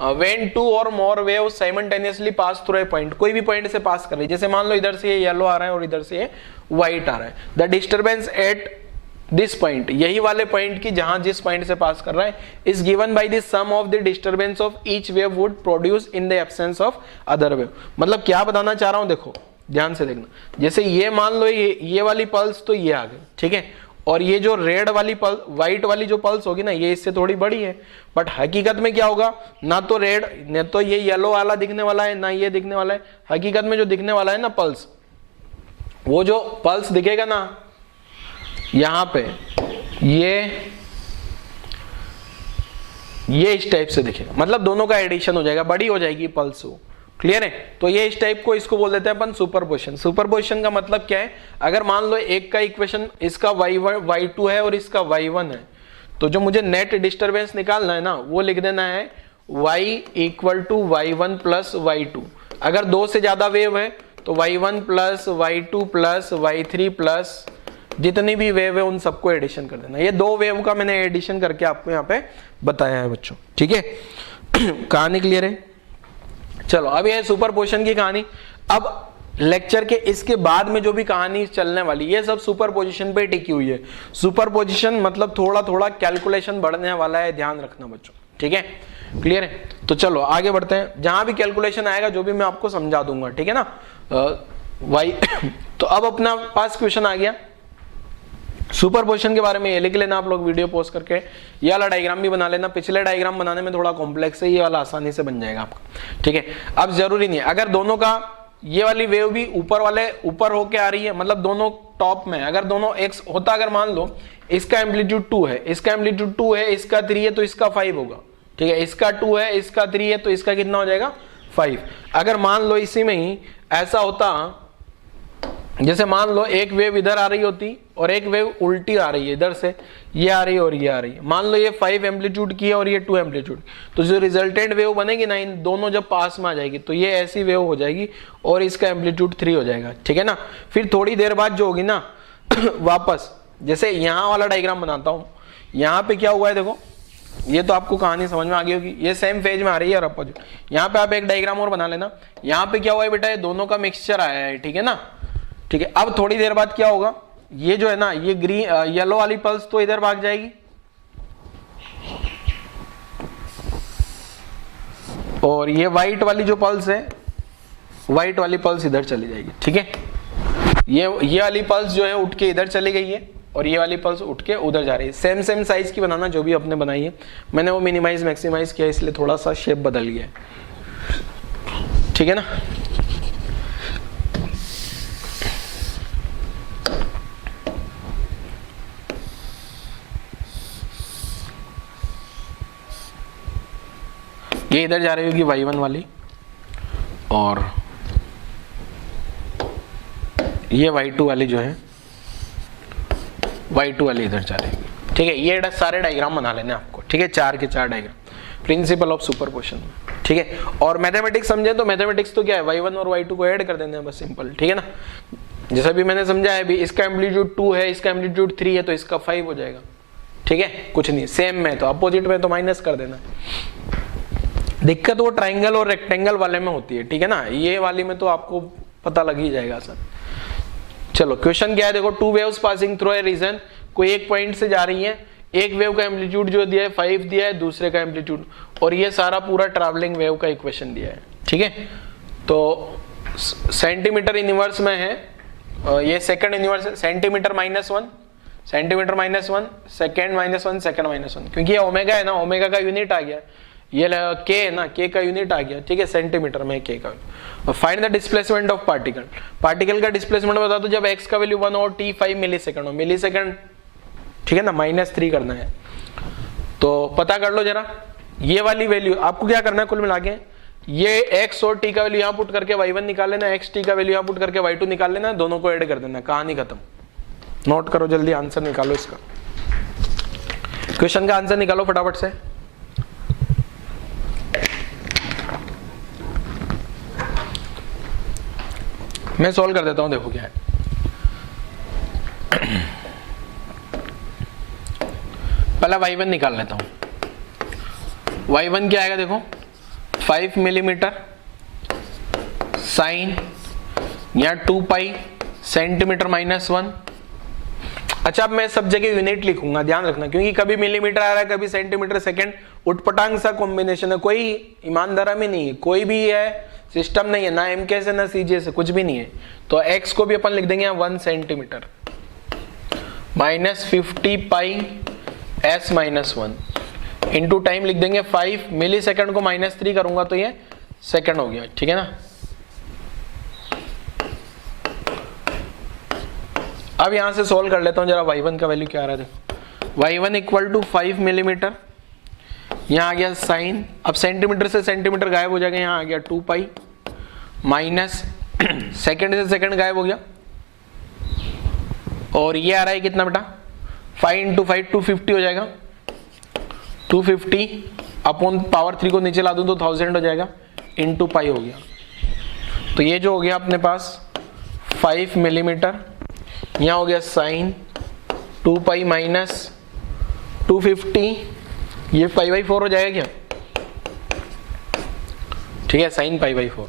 व्हेन टू और more wave simultaneously pass through a point, कोई भी पॉइंट से पास कर रही है, जैसे मान लो इधर से ये येलो आ रहा है और इधर से ये व्हाइट आ रहा है। The disturbance at this point, यही वाले पॉइंट की जहां जिस पॉइंट से पास कर रहा है, is given by the sum of the disturbance of each wave would produce in the absence of other wave. मतलब क्या बताना चाह रहा हूं, देखो ध्यान से देखना। जैसे ये मान लो ये वाली पल्स तो ये आ गई, ठीक है, और ये जो रेड वाली पल्स, व्हाइट वाली जो पल्स होगी ना, ये इससे थोड़ी बड़ी है। बट हकीकत में क्या होगा, ना तो रेड, न तो ये येलो वाला दिखने वाला है, ना ये दिखने वाला है। हकीकत में जो दिखने वाला है ना पल्स, वो जो पल्स दिखेगा ना यहां पे, ये इस टाइप से दिखेगा। मतलब दोनों का एडिशन हो जाएगा, बड़ी हो जाएगी पल्स वो। क्लियर है? तो ये इस टाइप को, इसको बोल देते हैं अपन सुपरपोजिशन। सुपरपोजिशन का मतलब क्या है, अगर मान लो एक का इक्वेशन इसका y2 है और इसका y1 है, तो जो मुझे नेट डिस्टर्बेंस निकालना है ना, वो लिख देना है y equal to y1 plus y2। अगर 2 से ज्यादा वेव है तो y1 plus y2 plus y3 plus जितनी भी वेव है उन सबको एडिशन कर देना। ये 2 वेव का मैंने एडिशन करके आपको यहाँ पे बताया है बच्चों, ठीक है। कहानी क्लियर है? चलो अब ये सुपरपोजिशन की कहानी। अब लेक्चर के इसके बाद में जो भी कहानी चलने वाली ये सब सुपरपोजिशन पे टिकी हुई है। सुपरपोजिशन मतलब थोड़ा थोड़ा कैलकुलेशन बढ़ने वाला है, ध्यान रखना बच्चों, ठीक है, क्लियर है। तो चलो आगे बढ़ते हैं, जहां भी कैलकुलेशन आएगा जो भी मैं आपको समझा दूंगा, ठीक है ना। वाई तो अब अपना पास क्वेश्चन आ गया सुपरपोजिशन के बारे में, ये लिख लेना आप लोग वीडियो पोस्ट करके, ये वाला डायग्राम भी बना लेना। पिछले डायग्राम बनाने में थोड़ा कॉम्प्लेक्स है, ये वाला आसानी से बन जाएगा आपका, ठीक है। अब जरूरी नहीं है अगर दोनों का ये वाली वेव भी ऊपर वाले ऊपर होके आ रही है, मतलब दोनों टॉप में, अगर दोनों एक्स होता, अगर मान लो इसका एम्पलीट्यूड 2 है, इसका एम्पलीट्यूड 2 है, इसका 3 है तो इसका 5 होगा, ठीक है। इसका 2 है, इसका 3 है तो इसका कितना हो जाएगा 5। अगर मान लो इसी में ही ऐसा होता, जैसे मान लो एक वेव इधर आ रही होती और एक वेव उल्टी आ रही है, इधर से ये आ रही है और ये आ रही है, मान लो ये 5 एम्पलीट्यूड की है और ये 2 एम्पलीट्यूड, तो जो रिजल्टेंट वेव बनेगी ना, इन दोनों जब पास में आ जाएगी तो ये ऐसी वेव हो जाएगी और इसका एम्पलीट्यूड 3 हो जाएगा, ठीक है ना। फिर थोड़ी देर बाद जो होगी ना वापस, जैसे यहाँ वाला डायग्राम बनाता हूँ, यहाँ पे क्या हुआ है देखो, ये तो आपको कहानी समझ में आ गई होगी, ये सेम फेज में आ रही है और अपोजिट। यहाँ पे आप एक डायग्राम और बना लेना, यहाँ पे क्या हुआ है बेटा, ये दोनों का मिक्सचर आया है, ठीक है ना, ठीक है। अब थोड़ी देर बाद क्या होगा, ये जो है ना, ये ग्रीन येलो वाली पल्स तो इधर भाग जाएगी और ये व्हाइट वाली जो पल्स है, व्हाइट वाली पल्स इधर चली जाएगी, ठीक है। ये वाली पल्स जो है उठ के इधर चली गई है और ये वाली पल्स उठ के उधर जा रही है। सेम सेम साइज की बनाना जो भी आपने बनाई है, मैंने वो मिनिमाइज मैक्सिमाइज किया इसलिए थोड़ा सा शेप बदल गया है, ठीक है ना। ये इधर जा रही होगी y1 वाली और ये y2 वाली जो है, y2 वाली इधर जा रही है, ठीक है। ये सारे डायग्राम बना लेने आपको, ठीक है, 4 के 4 डायग्राम, प्रिंसिपल ऑफ सुपरपोजिशन, ठीक है। और मैथमेटिक्स समझे तो मैथमेटिक्स तो क्या है, y1 और y2 को ऐड कर देना है बस, सिंपल, ठीक है ना। जैसा भी मैंने समझा है, भी इसका एम्पलीट्यूड 2 है, इसका एम्पलीट्यूड 3 है तो इसका 5 हो जाएगा, ठीक है, कुछ नहीं। सेम में तो अपोजिट में तो माइनस कर देना। दिक्कत वो ट्राइंगल और रेक्टेंगल वाले में होती है, ठीक है ना, ये वाली में तो आपको पता लग ही जाएगा सर। चलो क्वेश्चन क्या है देखो, 2 waves passing through a region, कोई एक पॉइंट से जा रही है, एक वेव का एम्पलीट्यूड जो दिया है 5 दिया है, दूसरे का एम्पलीट्यूड, और ये सारा पूरा ट्रैवलिंग वेव का इक्वेशन दिया है, ठीक है। तो सेंटीमीटर इनवर्स में है, ये सेकंड इनवर्स है, सेंटीमीटर -1, सेंटीमीटर -1, सेकंड -1, सेकंड -1, क्योंकि ये ओमेगा है ना, ओमेगा का यूनिट आ गया, ये के है ना, के का यूनिट आ गया, ठीक है, सेंटीमीटर में के का। Find the displacement of particle, particle का डिस्प्लेसमेंट बता दो जब x का वैल्यू 1 और t 5 मिलीसेकंड हो, मिलीसेकंड, ठीक है ना, -3 करना है। तो पता कर लो जरा, ये वाली वैल्यू आपको क्या करना है, कुल मिला के ये x और t का वैल्यू यहाँ पुट करके y1 निकाल लेना, x t का वैल्यू यहाँ पुट करके y2 निकाल लेना, दोनों को ऐड कर देना, कहानी खत्म। नोट करो जल्दी, आंसर निकालो इसका, क्वेश्चन का आंसर निकालो फटाफट से। मैं सॉल्व कर देता हूं, देखो क्या है। पहला y1 निकाल लेता हूं, y1 क्या आएगा देखो, 5 मिलीमीटर साइन या 2 पाई सेंटीमीटर -1। अच्छा अब मैं सब जगह यूनिट लिखूंगा, ध्यान रखना, क्योंकि कभी मिलीमीटर आ रहा है, कभी सेंटीमीटर सेकंड, उटपटांग सा कॉम्बिनेशन है, कोई ईमानदारा में नहीं है, कोई भी है सिस्टम नहीं है, ना एमके से ना सीजे से, कुछ भी नहीं है। तो x को भी अपन लिख देंगे 1 सेंटीमीटर -50 पाई s -1 इंटू टाइम लिख देंगे 5 मिली सेकेंड को -3 करूंगा तो ये सेकंड हो गया, ठीक है ना। अब यहां से सोल्व कर लेता हूं जरा, y1 का वैल्यू क्या आ रहा है देखो, y1 इक्वल टू 5 मिलीमीटर, यहाँ आ गया साइन, अब सेंटीमीटर से सेंटीमीटर गायब हो जाएगा, यहाँ आ गया 2 पाई माइनस सेकंड से सेकंड गायब हो गया, और ये आ रहा है कितना बेटा, 5 × 5 250 हो जाएगा, 250 अपॉन पावर 3 को नीचे ला दूं तो 1000 हो जाएगा, इंटू पाई हो गया। तो ये जो हो गया अपने पास 5 मिलीमीटर, यहाँ हो गया साइन 2 पाई माइनस 250, ये 5/4 हो जाएगा क्या, ठीक है, साइन π/4।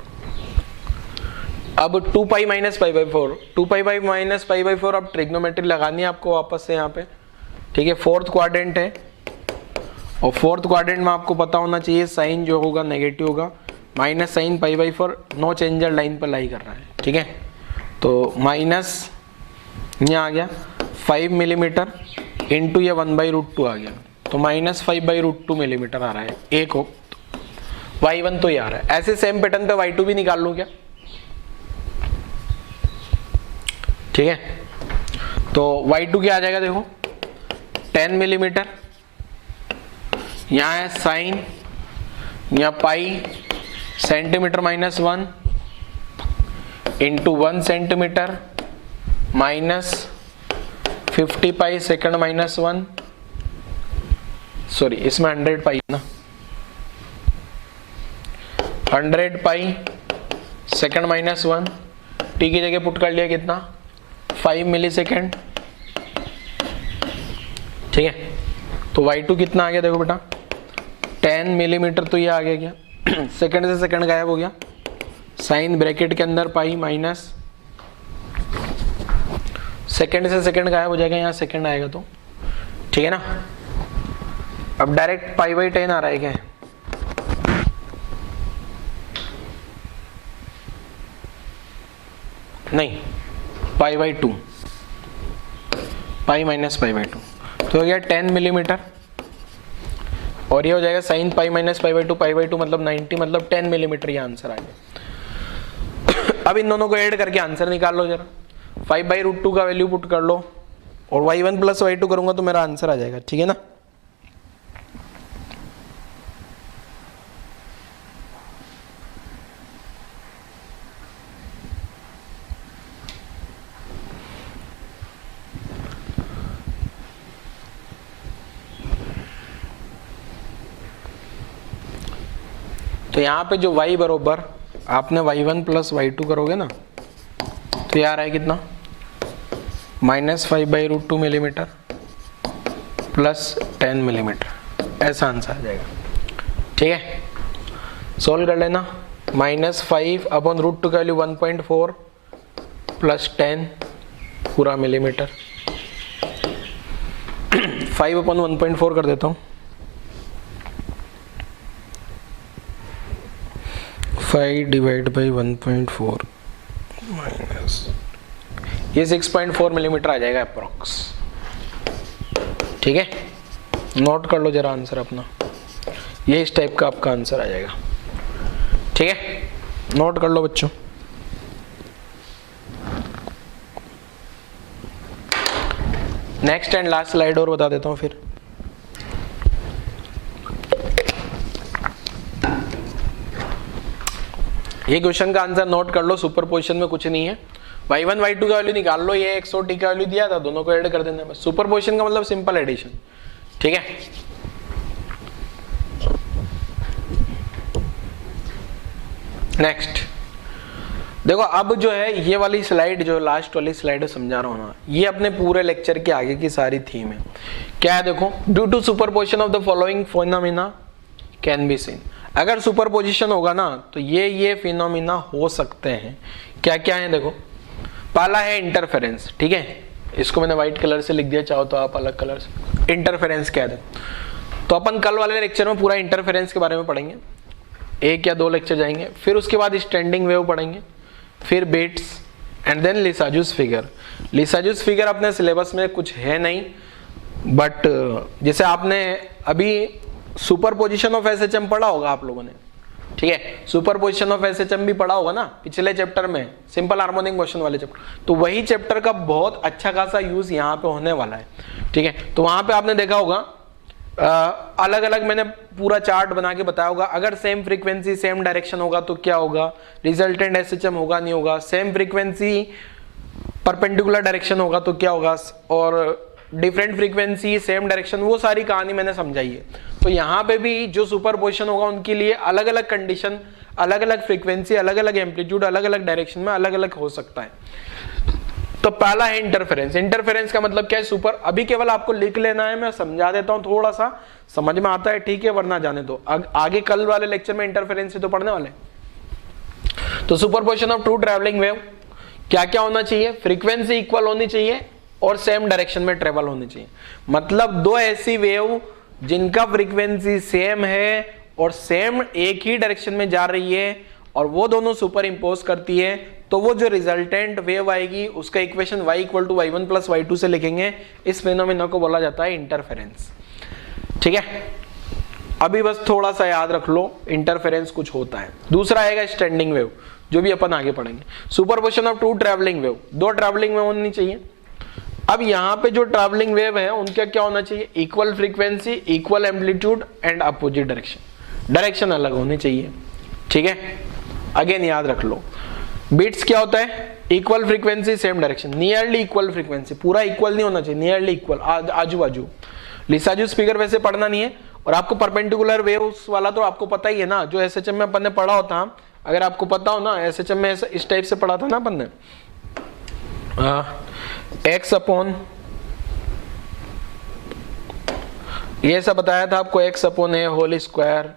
अब 2 pi minus pi by 4, 2 pi by minus pi by 4, अब ट्रिग्नोमेट्री लगानी है आपको वापस से यहाँ पे, ठीक है। फोर्थ क्वाड्रेंट है और फोर्थ क्वाड्रेंट में आपको पता होना चाहिए साइन जो होगा नेगेटिव होगा, minus sine pi by 4 no changer line पर लाई कर रहा है, ठीक है। तो माइनस यहाँ आ गया 5 मिलीमीटर इंटू ये 1/√2 आ गया, तो माइनस 5/√2 मिलीमीटर आ रहा है एक हो, y1 तो ये आ रहा है। ऐसे सेम पैटर्न पे y2 भी निकाल लूँ क्या, ठीक है। तो y2 क्या आ जाएगा देखो 10 मिलीमीटर, यहाँ है साइन, यहाँ पाई centimetre minus 1 into 1 centimetre minus 50 पाई सेकंड माइनस 1, सॉरी इसमें 100 पाई ना, 100 पाई सेकंड माइनस 1, टी की जगह पुट कर लिया कितना 5 मिली सेकेंड, ठीक है। तो y2 कितना आ गया देखो बेटा 10 मिलीमीटर, तो ये आ गया क्या सेकंड से सेकंड गायब हो गया, साइन ब्रैकेट के अंदर पाई माइनस सेकंड से सेकंड गायब हो जाएगा, यहाँ सेकंड आएगा तो, ठीक है ना। अब डायरेक्ट पाई बाई 10 आ रहा है क्या, नहीं pi by 2, pi minus pi by 2, तो हो गया 10 मिलीमीटर और ये हो जाएगा sine pi minus pi by 2, pi by 2 मतलब 90, मतलब 10 मिलीमीटर ये आंसर आ गया। अब इन दोनों को ऐड करके आंसर निकाल लो जरा, 5/√2 का वैल्यू पुट कर लो और y1 प्लस y2 करूंगा तो मेरा आंसर आ जाएगा, ठीक है ना। तो यहाँ पे जो y बरोबर आपने y1 प्लस y2 करोगे ना, तो ये आ रहा है कितना -5/√2 मिलीमीटर प्लस 10 मिलीमीटर, ऐसा आंसर आ जाएगा, ठीक है। सोल्व कर लेना, -5/√2 का वैल्यू 1.4 प्लस 10 पूरा मिलीमीटर, 5/1.4 कर देता हूँ, 5 डिवाइड बाई 1.4 माइनस ये 6.4 मिलीमीटर आ जाएगा अप्रोक्स, ठीक है। नोट कर लो जरा आंसर अपना, ये इस टाइप का आपका आंसर आ जाएगा, ठीक है। नोट कर लो बच्चों। नेक्स्ट एंड लास्ट स्लाइड और बता देता हूं फिर। ये क्वेश्चन का आंसर नोट कर लो, सुपरपोजिशन में कुछ नहीं है, y1 y2 का वैल्यू निकाल लो, ये 100t का वैल्यू दिया था, दोनों को ऐड कर देना बस। सुपरपोजिशन का मतलब सिंपल एडिशन, ठीक है। नेक्स्ट देखो, अब जो है ये वाली स्लाइड जो लास्ट वाली स्लाइड समझा रहा हूं ना, ये अपने पूरे लेक्चर के आगे की सारी थीम है। क्या है देखो, due to superposition of the following phenomena can be seen. अगर सुपरपोजिशन होगा ना तो ये फिनोमिना हो सकते हैं। क्या क्या है देखो, पहला है इंटरफेरेंस, ठीक है, इसको मैंने व्हाइट कलर से लिख दिया, चाहो तो आप अलग कलर से। इंटरफेरेंस क्या है, तो अपन कल वाले लेक्चर में पूरा इंटरफेरेंस के बारे में पढ़ेंगे, 1 या 2 लेक्चर जाएंगे, फिर उसके बाद स्टैंडिंग वेव पढ़ेंगे, फिर beats and then Lissajous figure. Lissajous figure अपने सिलेबस में कुछ है नहीं, बट जैसे आपने अभी सुपरपोजिशन ऑफ एसएचएम पढ़ा होगा आप लोगों ने, ठीक है, सुपरपोजिशन ऑफ एसएचएम भी पढ़ा होगा ना पिछले चैप्टर में, सिंपल हार्मोनिक मोशन वाले चैप्टर, तो वही चैप्टर का बहुत अच्छा खासा यूज यहाँ पे होने वाला है, ठीक है। तो वहां पे आपने देखा होगा अलग अलग मैंने पूरा चार्ट बना के बताया होगा, अगर सेम फ्रीक्वेंसी सेम डायरेक्शन होगा तो क्या होगा, रिजल्टेंट एसएचएम होगा नहीं होगा, सेम फ्रीक्वेंसी परपेंडिकुलर डायरेक्शन होगा तो क्या होगा, और डिफरेंट फ्रीक्वेंसी सेम डायरेक्शन, वो सारी कहानी मैंने समझाई है। तो यहाँ पे भी जो सुपरपोजिशन होगा उनके लिए अलग अलग कंडीशन, अलग अलग फ्रीक्वेंसी, अलग अलग एम्पलीट्यूड, अलग अलग डायरेक्शन में अलग अलग हो सकता है। तो पहला है इंटरफेरेंस। इंटरफेरेंस का मतलब क्या है, सुपर, अभी केवल आपको लिख लेना है, मैं समझा देता हूँ, थोड़ा सा समझ में आता है ठीक है, वरना जाने दो, आगे कल वाले लेक्चर में इंटरफेरेंस से तो पढ़ने वाले। तो superposition of two travelling wave क्या क्या होना चाहिए, फ्रीक्वेंसी इक्वल होनी चाहिए और सेम डायरेक्शन में ट्रेवल होनी चाहिए। मतलब दो ऐसी वेव जिनका फ्रीक्वेंसी सेम है और सेम एक ही डायरेक्शन में जा रही है और वो दोनों सुपर इंपोज करती है, तो वो जो रिजल्टेंट वेव आएगी उसका equation y equal to y1 plus y2 से लिखेंगे। इस फेनोमेना को बोला जाता है इंटरफेरेंस। ठीक है, अभी बस थोड़ा सा याद रख लो इंटरफेरेंस कुछ होता है। दूसरा आएगा स्टैंडिंग वेव, जो भी अपन आगे पढ़ेंगे। Superposition of two travelling wave, दो ट्रैवलिंग वेव होनी चाहिए। अब यहाँ पे जो ट्रैवलिंग वेव है उनका क्या होना चाहिए, equal frequency, equal amplitude and opposite direction, direction अलग होनी चाहिए। ठीक है, अगेन याद रख लो बीट्स क्या होता है, equal frequency same direction, nearly equal frequency, पूरा इक्वल नहीं होना चाहिए, नियरली इक्वल, आजू बाजू। लिसाजू स्पीकर वैसे पढ़ना नहीं है। और आपको परपेंडिकुलर वेव्स वाला तो आपको पता ही है ना, जो एसएचएम में अपन ने पढ़ा होता, अगर आपको पता हो ना, एसएचएम में इस टाइप से पढ़ा था ना अपन ने, x अपॉन, ये सब बताया था आपको, x upon a whole square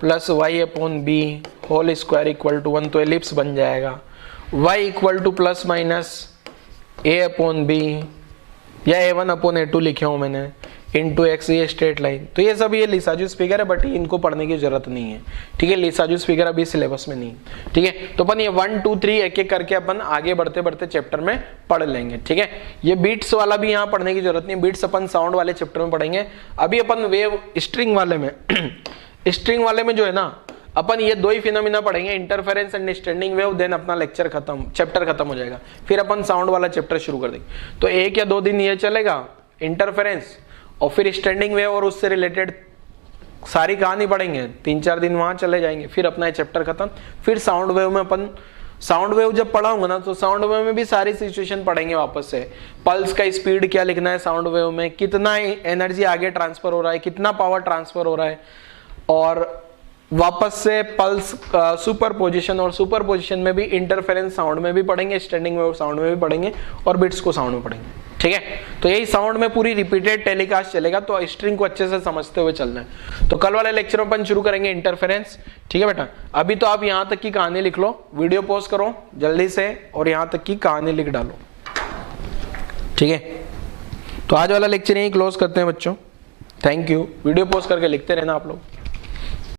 plus y upon B whole square equal to 1, तो एलिप्स बन जाएगा। y equal to plus minus a upon B या a1 अपॉन a2 लिखे हूं मैंने, इंटू एक्स, ये स्ट्रेट लाइन। तो ये सब ये लिसाजू स्पीकर है, बट इनको पढ़ने की जरूरत नहीं है। ठीक है, लिसाजू स्पीकर अभी सिलेबस में नहीं। ठीक है, तो अपन ये 1 2 3 एक एक करके अपन आगे बढ़ते बढ़ते चैप्टर में पढ़ लेंगे। ठीक है, ये बीट्स वाला भी यहाँ पढ़ने की जरूरत नहीं, बीट्स अपन साउंड वाले चैप्टर में पढ़ेंगे। अभी अपन वेव स्ट्रिंग वाले में स्ट्रिंग वाले में जो है ना, अपन ये दो ही फिनोमिना पढ़ेंगे, interference and standing wave, then अपना लेक्चर खत्म, चैप्टर खत्म हो जाएगा। फिर अपन साउंड वाला चैप्टर शुरू कर देंगे। तो 1 या 2 दिन ये चलेगा इंटरफेरेंस, और फिर स्टैंडिंग वेव और उससे रिलेटेड सारी कहानी पढ़ेंगे, 3-4 दिन वहां चले जाएंगे, फिर अपना चैप्टर खत्म। फिर साउंड वेव में अपन, साउंड वेव जब पढ़ाऊंगा ना, तो साउंड वेव में भी सारी सिचुएशन पढ़ेंगे वापस से। पल्स का स्पीड क्या लिखना है साउंड वेव में, कितना एनर्जी आगे ट्रांसफर हो रहा है, कितना पावर ट्रांसफर हो रहा है, और वापस से पल्स सुपरपोजिशन, और सुपरपोजिशन में भी इंटरफेरेंस साउंड में भी पढ़ेंगे, स्टैंडिंग वेव साउंड में भी पढ़ेंगे, और बिट्स को साउंड में पढ़ेंगे। ठीक है, तो यही साउंड में पूरी रिपीटेड टेलीकास्ट चलेगा, तो स्ट्रिंग को अच्छे से समझते हुए चलना है। तो कल वाले लेक्चर में अपन शुरू करेंगे इंटरफेरेंस। ठीक है बेटा, अभी तो आप यहाँ तक की कहानी लिख लो, वीडियो पॉज करो जल्दी से और यहाँ तक की कहानी लिख डालो। ठीक है, तो आज वाला लेक्चर यहीं क्लोज करते हैं बच्चों। थैंक यू, वीडियो पॉज करके लिखते रहना आप लोग।